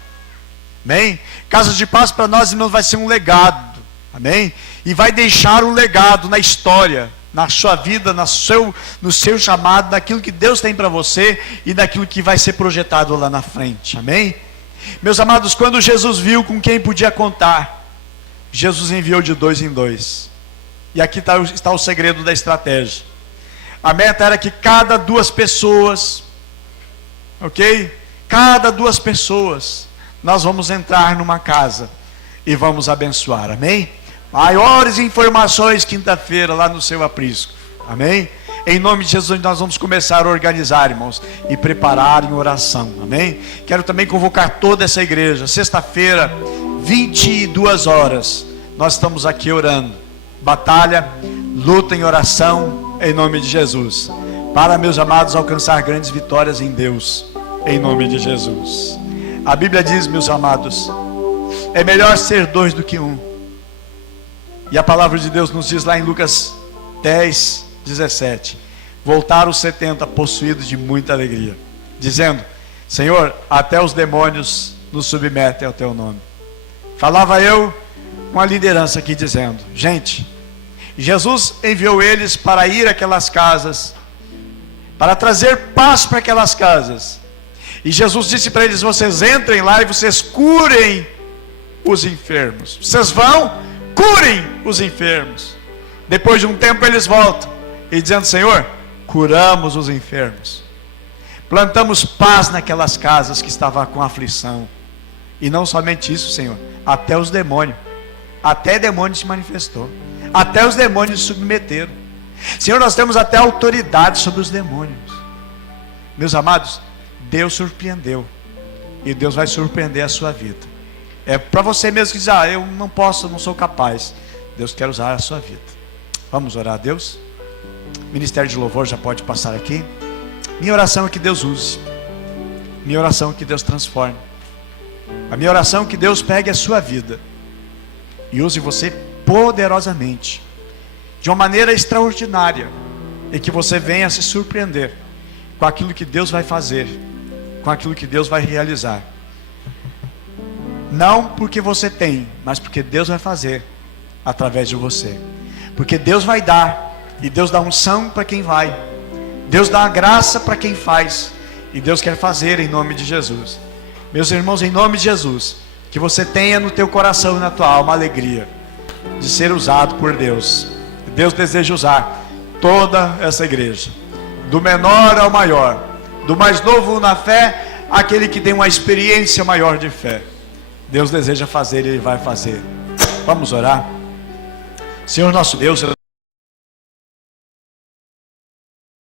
Amém? Casa de Paz para nós, irmãos, vai ser um legado. Amém? E vai deixar um legado na história, na sua vida, no seu chamado, naquilo que Deus tem para você e naquilo que vai ser projetado lá na frente. Amém? Meus amados, quando Jesus viu com quem podia contar, Jesus enviou de 2 em 2. E aqui está o segredo da estratégia. A meta era que cada 2 pessoas, ok? Cada 2 pessoas, nós vamos entrar numa casa e vamos abençoar, amém? Maiores informações quinta-feira lá no seu aprisco, amém? Em nome de Jesus, nós vamos começar a organizar, irmãos, e preparar em oração, amém? Quero também convocar toda essa igreja. Sexta-feira, 22 horas, nós estamos aqui orando. Batalha, luta em oração, em nome de Jesus, para, meus amados, alcançar grandes vitórias em Deus, em nome de Jesus. A Bíblia diz, meus amados, é melhor ser dois do que um. E a palavra de Deus nos diz lá em Lucas 10, 17: voltaram os 70 possuídos de muita alegria, dizendo: Senhor, até os demônios nos submetem ao teu nome. Falava eu com a liderança aqui dizendo: gente, Jesus enviou eles para ir àquelas casas, para trazer paz para aquelas casas. E Jesus disse para eles: vocês entrem lá e vocês curem os enfermos. Vocês vão, curem os enfermos. Depois de um tempo eles voltam e dizendo: Senhor, curamos os enfermos, plantamos paz naquelas casas que estavam com aflição. E não somente isso, Senhor, até os demônios, até demônios se manifestou, até os demônios se submeteram. Senhor, nós temos até autoridade sobre os demônios. Meus amados, Deus surpreendeu, e Deus vai surpreender a sua vida. É para você mesmo que diz: eu não posso, eu não sou capaz. Deus quer usar a sua vida. Vamos orar a Deus? O ministério de louvor já pode passar aqui. Minha oração é que Deus use, minha oração é que Deus transforme, a minha oração é que Deus pegue a sua vida e use você poderosamente, de uma maneira extraordinária, e que você venha se surpreender com aquilo que Deus vai fazer, com aquilo que Deus vai realizar. Não porque você tem, mas porque Deus vai fazer através de você. Porque Deus vai dar, e Deus dá unção para quem vai, Deus dá a graça para quem faz, e Deus quer fazer em nome de Jesus. Meus irmãos, em nome de Jesus, que você tenha no teu coração e na tua alma a alegria de ser usado por Deus. Deus deseja usar toda essa igreja, do menor ao maior, do mais novo na fé àquele que tem uma experiência maior de fé. Deus deseja fazer e Ele vai fazer. Vamos orar. Senhor nosso Deus,